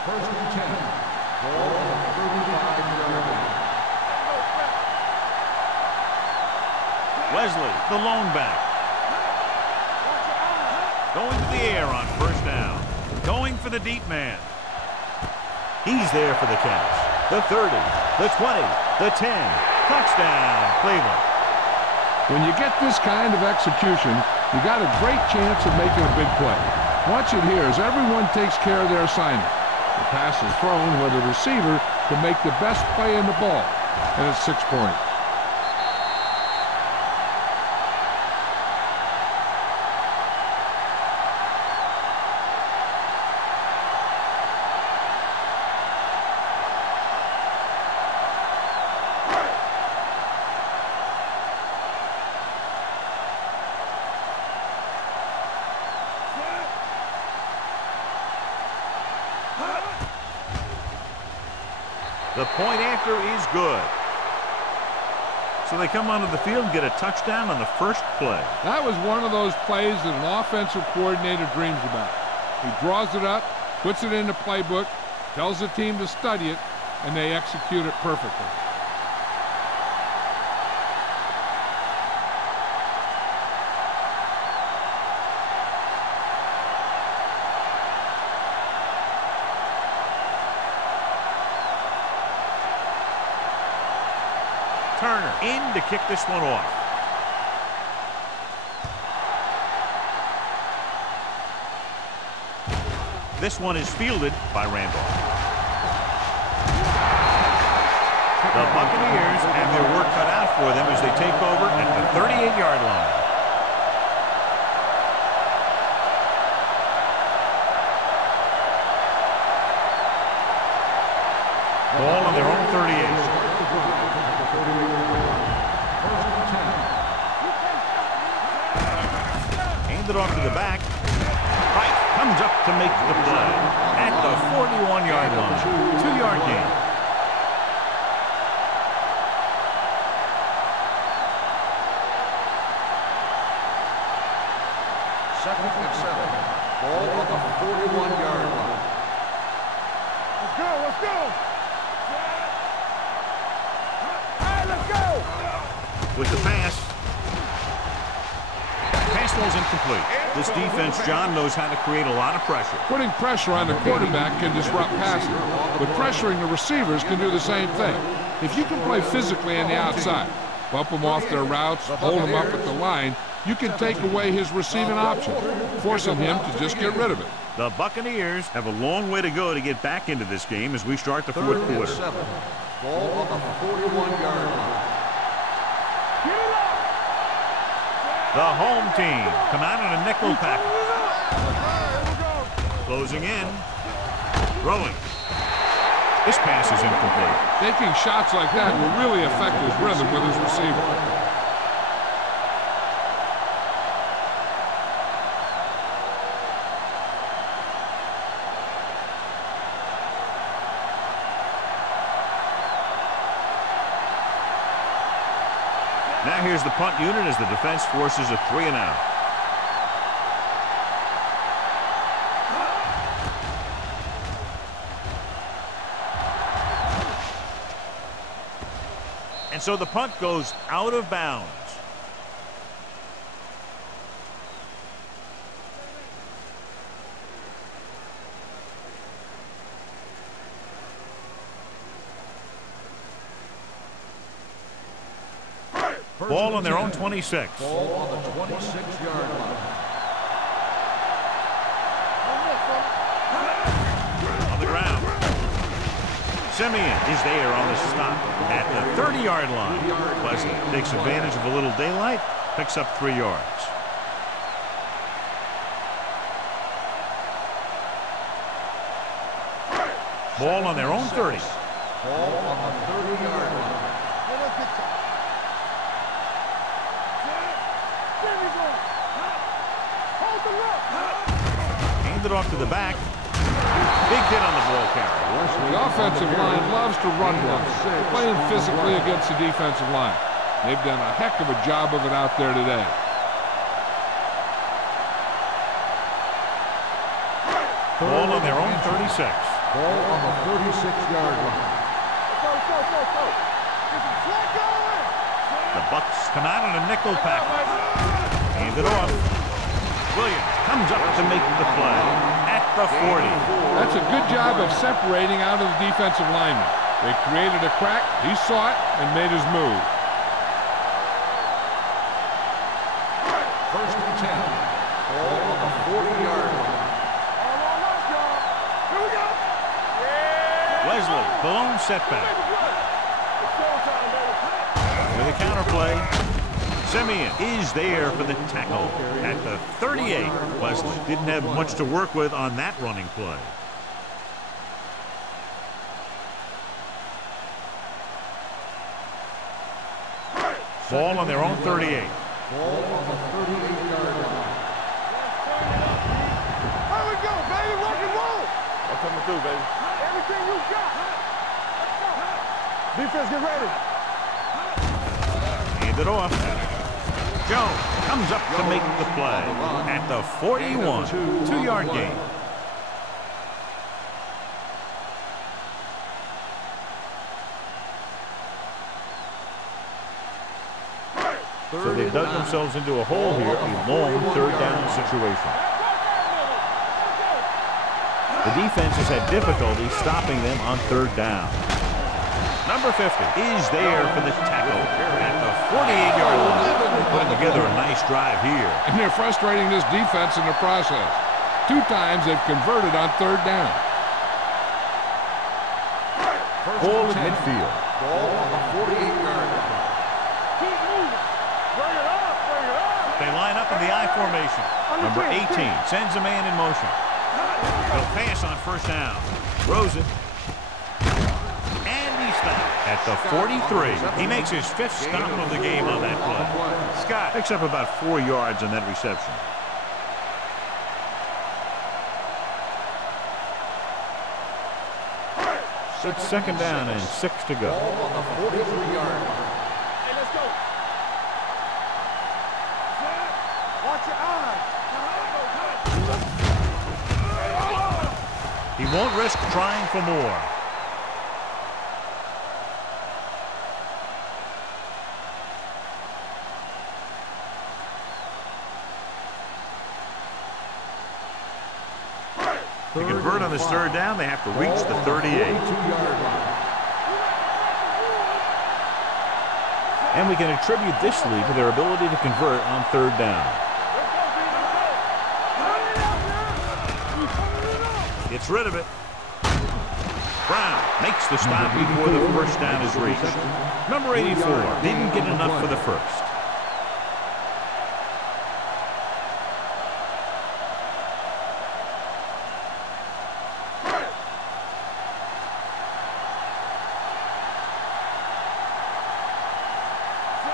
First and 10. Ball on the 35-yard line. Wesley, the lone back. Going to the air on first down. Going for the deep man. He's there for the catch. The 30, the 20, the 10. Touchdown, Cleveland. When you get this kind of execution, you got a great chance of making a big play. Watch it here as everyone takes care of their assignment. The pass is thrown where the receiver can make the best play in the ball, and it's 6 points. The point after is good. So they come onto the field and get a touchdown on the first play. That was one of those plays that an offensive coordinator dreams about. He draws it up, puts it in the playbook, tells the team to study it, and they execute it perfectly. Turner in to kick this one off. This one is fielded by Randolph. The Buccaneers have their work cut out for them as they take over at the 38-yard line. Ball on their own 38. Handed off to the back. Wright comes up to make the play at the 41-yard line. 2-yard gain. Second and 7. Ball on the 41-yard line. Let's go, let's go. All right, let's go. With the pass. Pass ball's incomplete. This defense, John, knows how to create a lot of pressure. Putting pressure on the quarterback can disrupt passing, but pressuring the receivers can do the same thing. If you can play physically on the outside, bump them off their routes, hold them up at the line, you can take away his receiving option, forcing him to just get rid of it. The Buccaneers have a long way to go to get back into this game as we start the fourth quarter. 7. Ball on the 41-yard line. The home team come out on a nickel package. Closing in. Throwing. This pass is incomplete. Taking shots like that will really affect his rhythm with his receiver. Now here's the punt unit as the defense forces a 3-and-out. And so the punt goes out of bounds. Ball on their own 26. Ball on the 26-yard line. On the ground. Simeon is there on the stop at the 30-yard line. Wesley takes advantage of a little daylight, picks up 3 yards. Ball on their own 30. Ball on the 30-yard line. Handed off to the back. Big hit on the ball carrier. The offensive line loves to run blocks, playing physically against the defensive line. They've done a heck of a job of it out there today. Ball on their own 36. Ball on the 46-yard line. The Bucks come out in a nickel package. Hand it off. Williams comes up to make the play at the 40. That's a good job of separating out of the defensive lineman. They created a crack, he saw it, and made his move. First and 10. Ball on the 40-yard line. Leslie, the lone setback. With a counter play, Simeon is there for the tackle at the 38. Leslie didn't have much to work with on that running play. Ball on their own 38. Ball on the 38-yard line. Here we go, baby. Rock and roll. I'm coming through, baby. Everything you got. Defense, get ready. Hand it off. Jones comes up to make the play at the 41. 2-yard gain. So they dug themselves into a hole here, a long third down situation. The defense has had difficulty stopping them on third down. Number 50 is there for the tackle at the 48-yard line. Putting together a nice drive here. And they're frustrating this defense in the process. 2 times they've converted on third down. Ball at midfield. Ball on the 48-yard line. Keep moving. Bring it up. Bring it up. They line up in the I formation. Number 18 sends a man in motion. They'll pass on first down. Throws it. And he's stopped at the 43. He makes his 5th stop of the game on that play. Scott picks up about 4 yards on that reception. It's second down and 6 to go. Ball on the 43-yard line. Hey, let's go. Watch your eyes. He won't risk trying for more. To convert on this third down, they have to reach the 38. And we can attribute this lead to their ability to convert on third down. Gets rid of it. Brown makes the stop before the first down is reached. Number 84 didn't get enough for the first.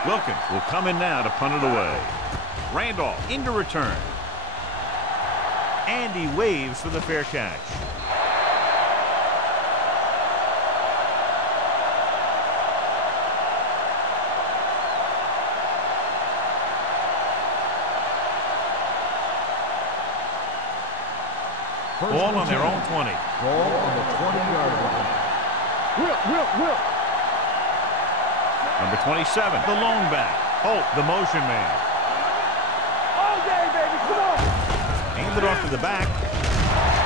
Wilkins will come in now to punt it away. Randolph into return. And he waves for the fair catch. Ball on their own 20. Ball on the 20-yard line. Whip. Number 27, the lone back. Holt, the motion man. All day, baby. Come on. Hand it off to the back.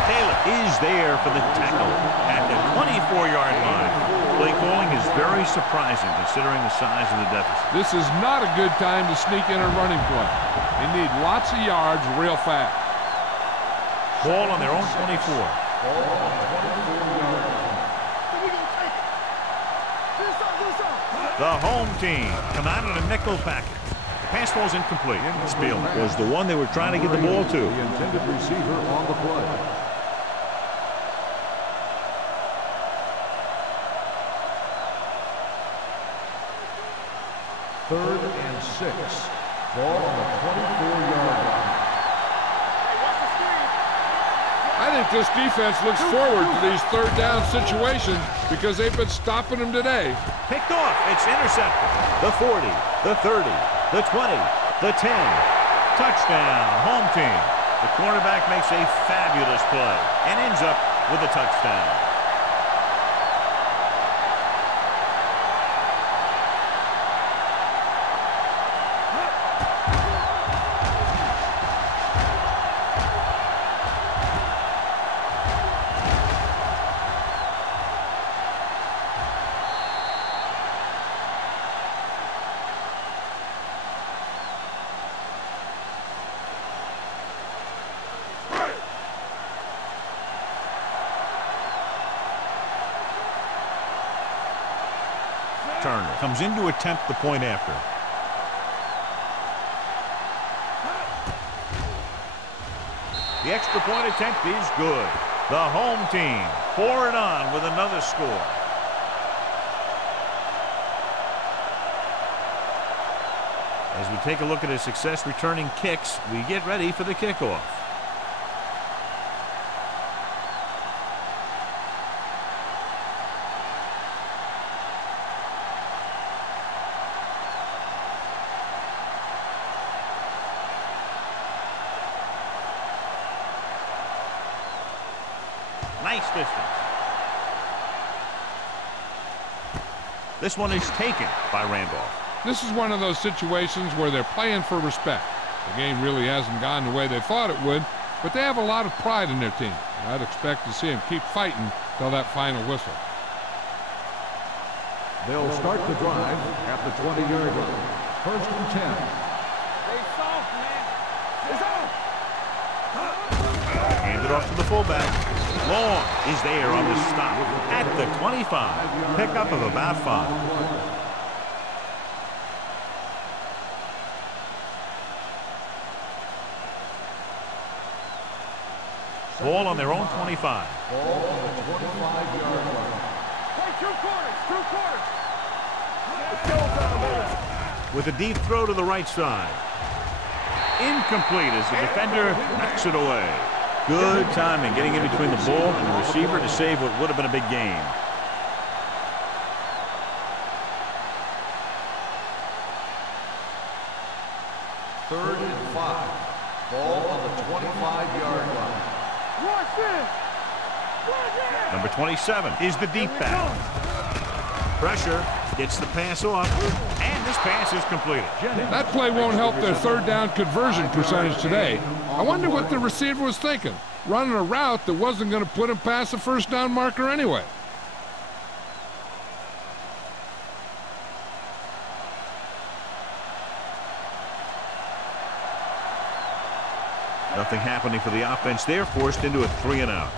Taylor is there for the tackle at the 24-yard line. Play calling is very surprising considering the size of the deficit. This is not a good time to sneak in a running play. They need lots of yards real fast. Ball on their own 24. Ball on the 24-yard line. The home team come out in a nickel package. The pass ball's incomplete. Spielman was the one they were trying to get the ball to. The intended receiver on the play. Third and 6. Ball on the 24-yard line. I think this defense looks forward to these third down situations because they've been stopping them today. Picked off. It's intercepted. The 40, the 30, the 20, the 10. Touchdown, home team. The cornerback makes a fabulous play and ends up with a touchdown. Turner comes in to attempt the point after. The extra point attempt is good. The home team pour it on with another score. As we take a look at his success returning kicks, we get ready for the kickoff. Nice distance. This one is taken by Randolph. This is one of those situations where they're playing for respect. The game really hasn't gone the way they thought it would, but they have a lot of pride in their team. I'd expect to see them keep fighting till that final whistle. They'll start the drive at the 20-yard line. First and 10. Stay soft, man. It's off. Hand it off to the fullback. Long is there on the stop at the 25. Pickup of about 5. Ball on their own 25. Ball on the 25-yard line. Play two quarters. It's showtime, baby. With a deep throw to the right side. Incomplete as the defender knocks it away. Good timing getting in between the ball and the receiver to save what would have been a big game. Third and 5. Ball on the 25-yard line. Watch this. Number 27 is the deep back. Pressure, gets the pass off, and this pass is completed. That play won't help their third down conversion percentage today. I wonder what the receiver was thinking, running a route that wasn't going to put him past the first down marker anyway. Nothing happening for the offense there, forced into a 3-and-out.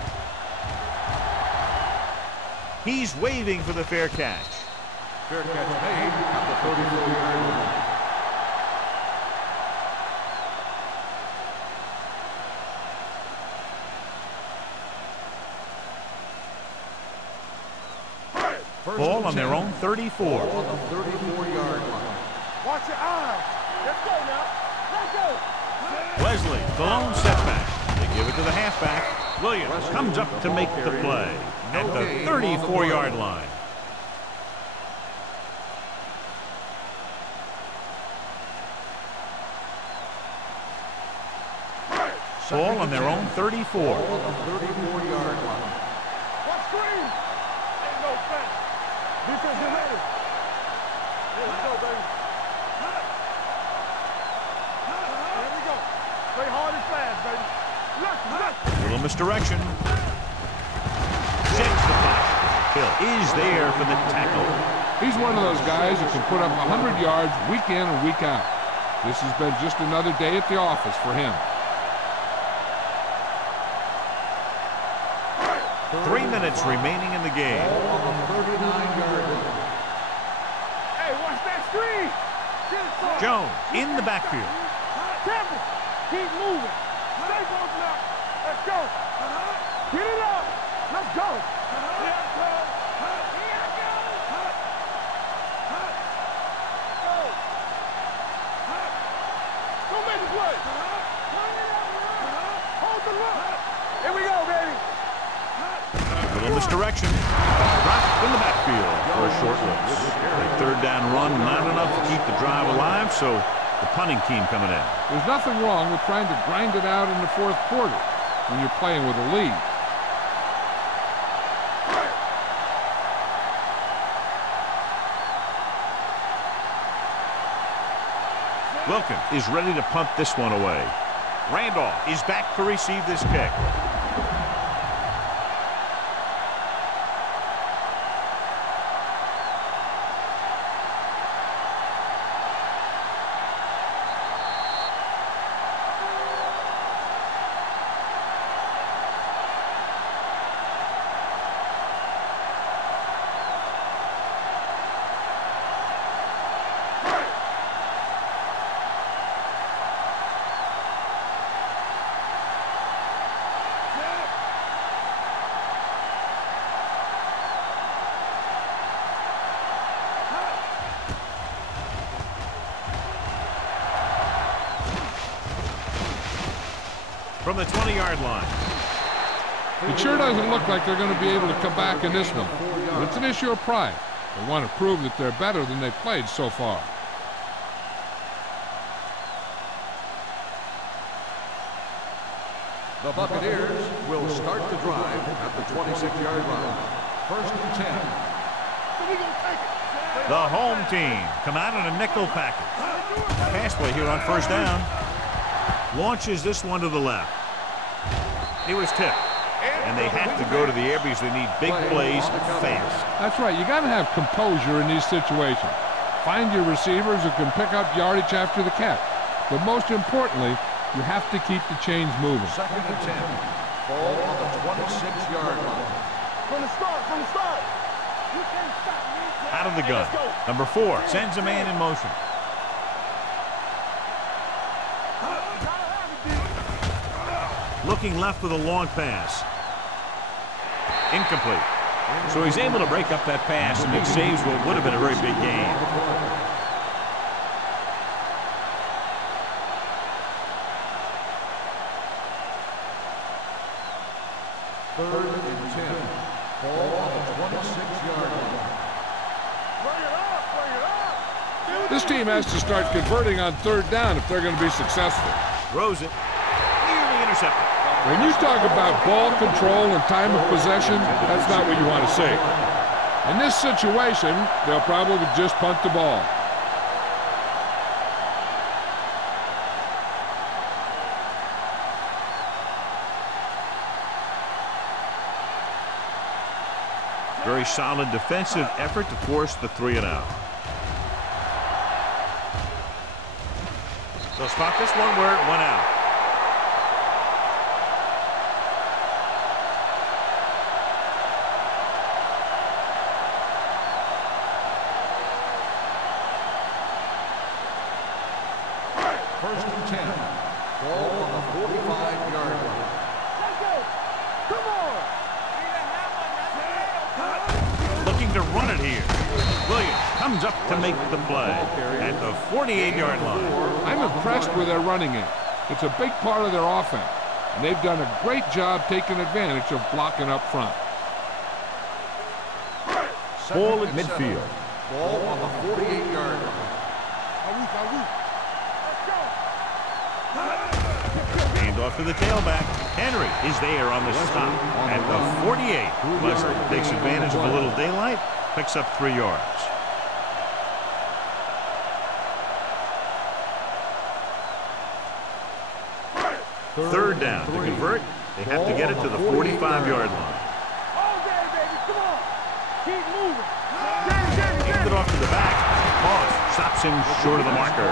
He's waving for the fair catch. Fair catch made at the 34-yard line. Ball on their own 34. Ball on the 34-yard line. Watch your eyes. Let's go now. Let's go. Wesley, the lone setback. They give it to the halfback. Williams comes up to make the play at the 34-yard line. Ball on their own 34. Ball on the 34-yard line. Watch screen. Ain't no fence. Defense get ready. Let's go, baby. Here we go. Play hard and fast, baby. Look. Little misdirection. Shakes the flash. Hill is there for the tackle. He's one of those guys who can put up 100 yards week in and week out. This has been just another day at the office for him. 3 minutes remaining in the game. Ball on the 39-yard line. Hey, watch that screen. Jones in the backfield. Temple. Keep moving. Stay close now. Let's go. Get it up. Let's go. Don't make the play. Hold the run. Here we go, baby. Little misdirection. Dropped in the backfield for a short loss. A third down run, not enough to keep the drive alive, so the punting team coming in. There's nothing wrong with trying to grind it out in the fourth quarter when you're playing with a lead. Wilkins is ready to punt this one away. Randolph is back to receive this kick. From the 20-yard line. It sure doesn't look like they're going to be able to come back in this one. But it's an issue of pride. They want to prove that they're better than they've played so far. The Buccaneers will start the drive at the 26-yard line. First and 10. The home team come out in a nickel package. Pass play here on first down. Launches this one to the left. He was tipped. And they have to go to the air because they need big plays fast. That's right. You got to have composure in these situations. Find your receivers who can pick up yardage after the catch. But most importantly, you have to keep the chains moving. Second and 10. Ball on the 26-yard line. From the start. You can't stop me. Out of the gun. Number 4 sends a man in motion. Looking left with a long pass. Incomplete. So he's able to break up that pass, and it saves what would have been a very big gain. Third and 10. Ball on the 26-yard line. This team has to start converting on third down if they're going to be successful. Throws it. Nearly intercepted. When you talk about ball control and time of possession, that's not what you want to see. In this situation, they'll probably just punt the ball. Very solid defensive effort to force the 3-and-out. They'll spot this one where it went out. First and 10. Ball on the 45-yard line. Let's go. Come on. Looking to run it here. Williams comes up to make the play at the 48-yard line. I'm impressed with their running game. It's a big part of their offense, and they've done a great job taking advantage of blocking up front. Ball at midfield. Ball on the 48-yard line. Hand off to the tailback. Henry is there on the stop at the 48. Plus takes advantage of a little daylight. Picks up 3 yards. Third down. To convert, they have to get it to the 45-yard line. All day, baby. Come on. Keep moving. Hands it off to the back. Moss stops him short of the marker.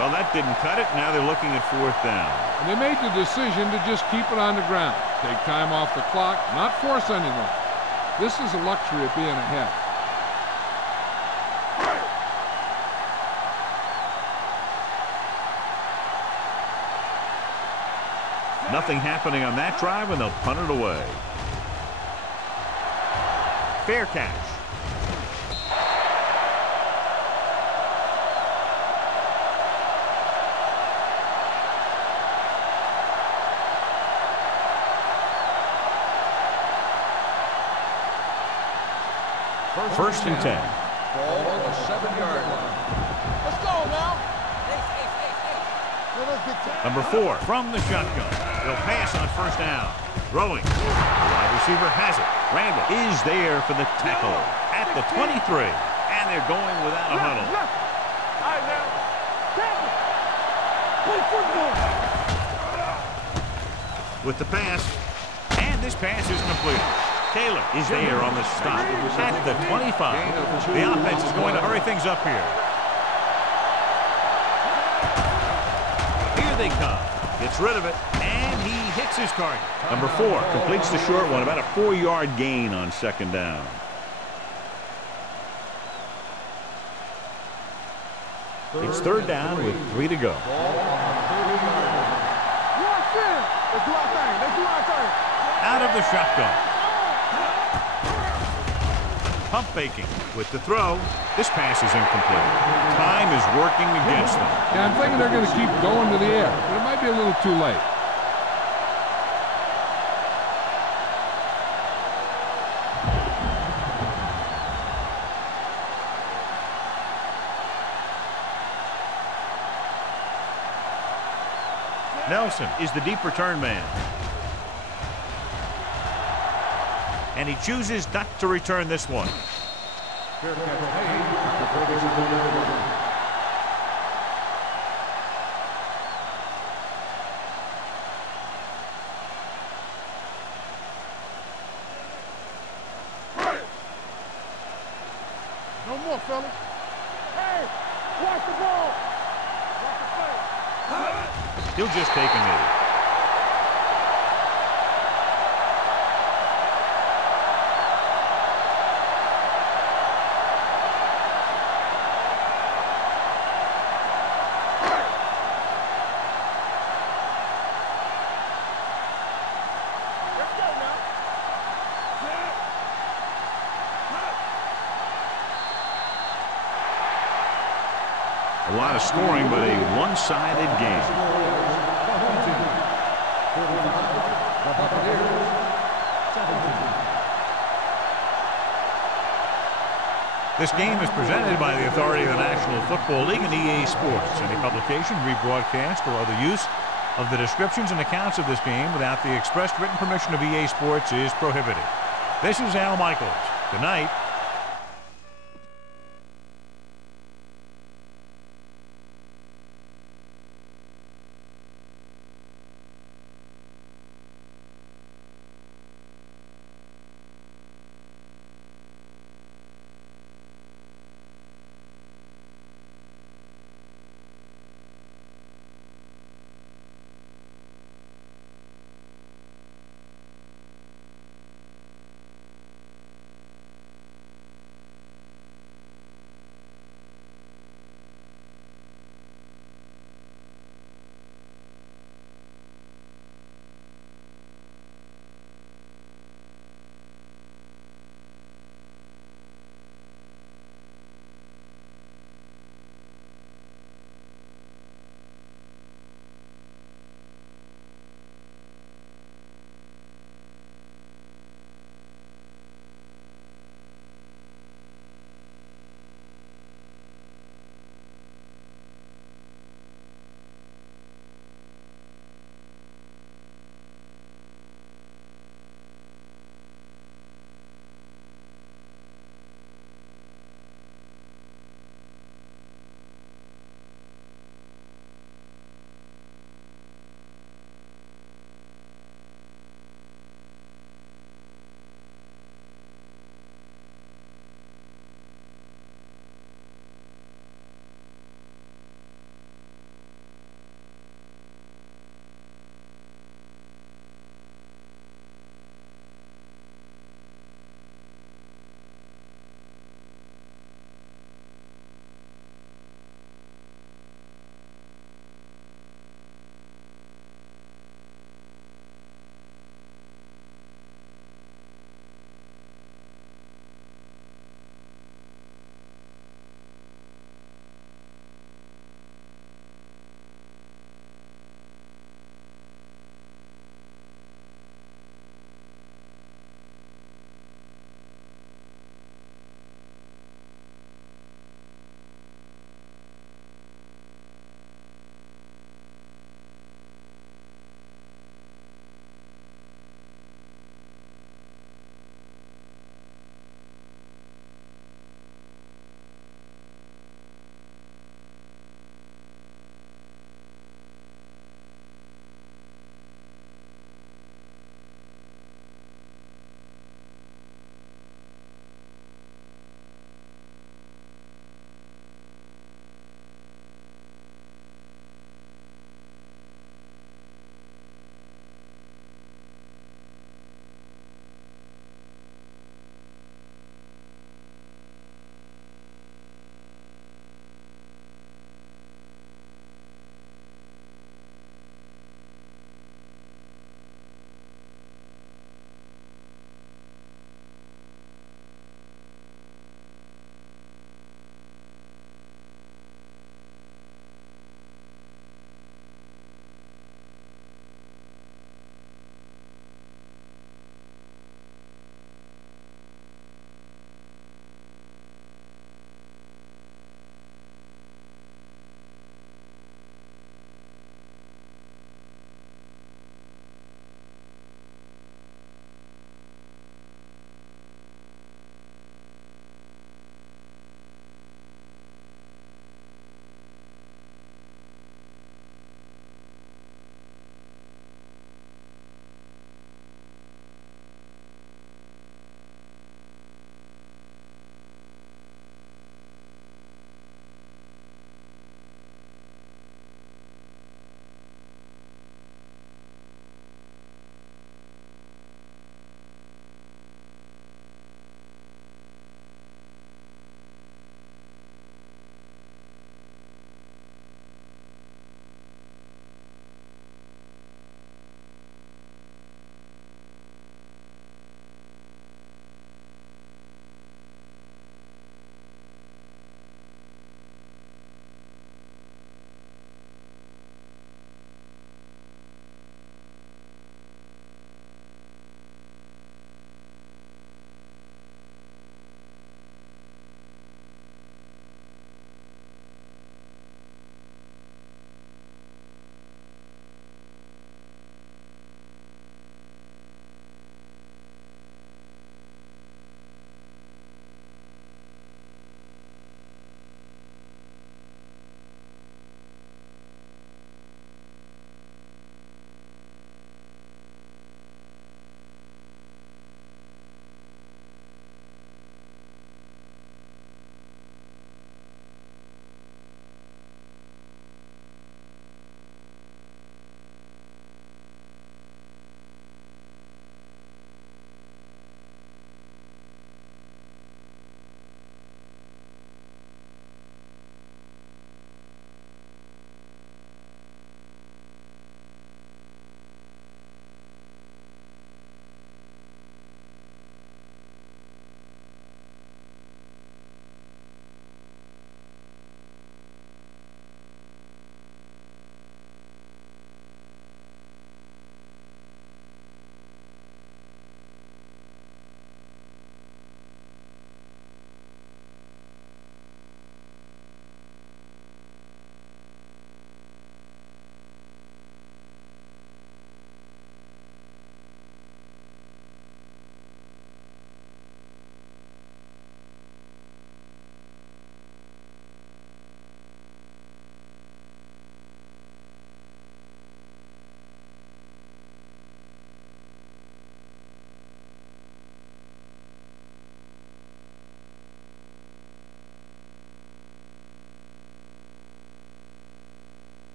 Well, that didn't cut it. Now they're looking at 4th down. And they made the decision to just keep it on the ground. Take time off the clock, not force anything. This is a luxury of being ahead. Nothing happening on that drive, and they'll punt it away. Fair catch. First and 10. Ball on the 7-yard line. Let's go now. Number 4 from the shotgun. They'll pass on first down. Throwing. The wide receiver has it. Randall is there for the tackle at the 23. And they're going without a huddle. All right, now. Play football. With the pass. And this pass is complete. Taylor is there on the stop at the 25. The offense is going to hurry things up here. Here they come. Gets rid of it, and he hits his target. Number 4 completes the short one, about a 4-yard gain on second down. It's third down with 3 to go. Let's do our thing. Let's do our thing. Out of the shotgun. Pump faking with the throw. This pass is incomplete. Time is working against them. Yeah, I'm thinking they're going to keep going to the air, but it might be a little too late. Nelson is the deep return man. And he chooses not to return this one. No more, fellas. Hey, watch the ball. Watch the play. He'll just take a knee. A lot of scoring, but a one-sided game. This game is presented by the authority of the National Football League and EA Sports. Any publication, rebroadcast, or other use of the descriptions and accounts of this game without the expressed written permission of EA Sports is prohibited. This is Al Michaels. Good night.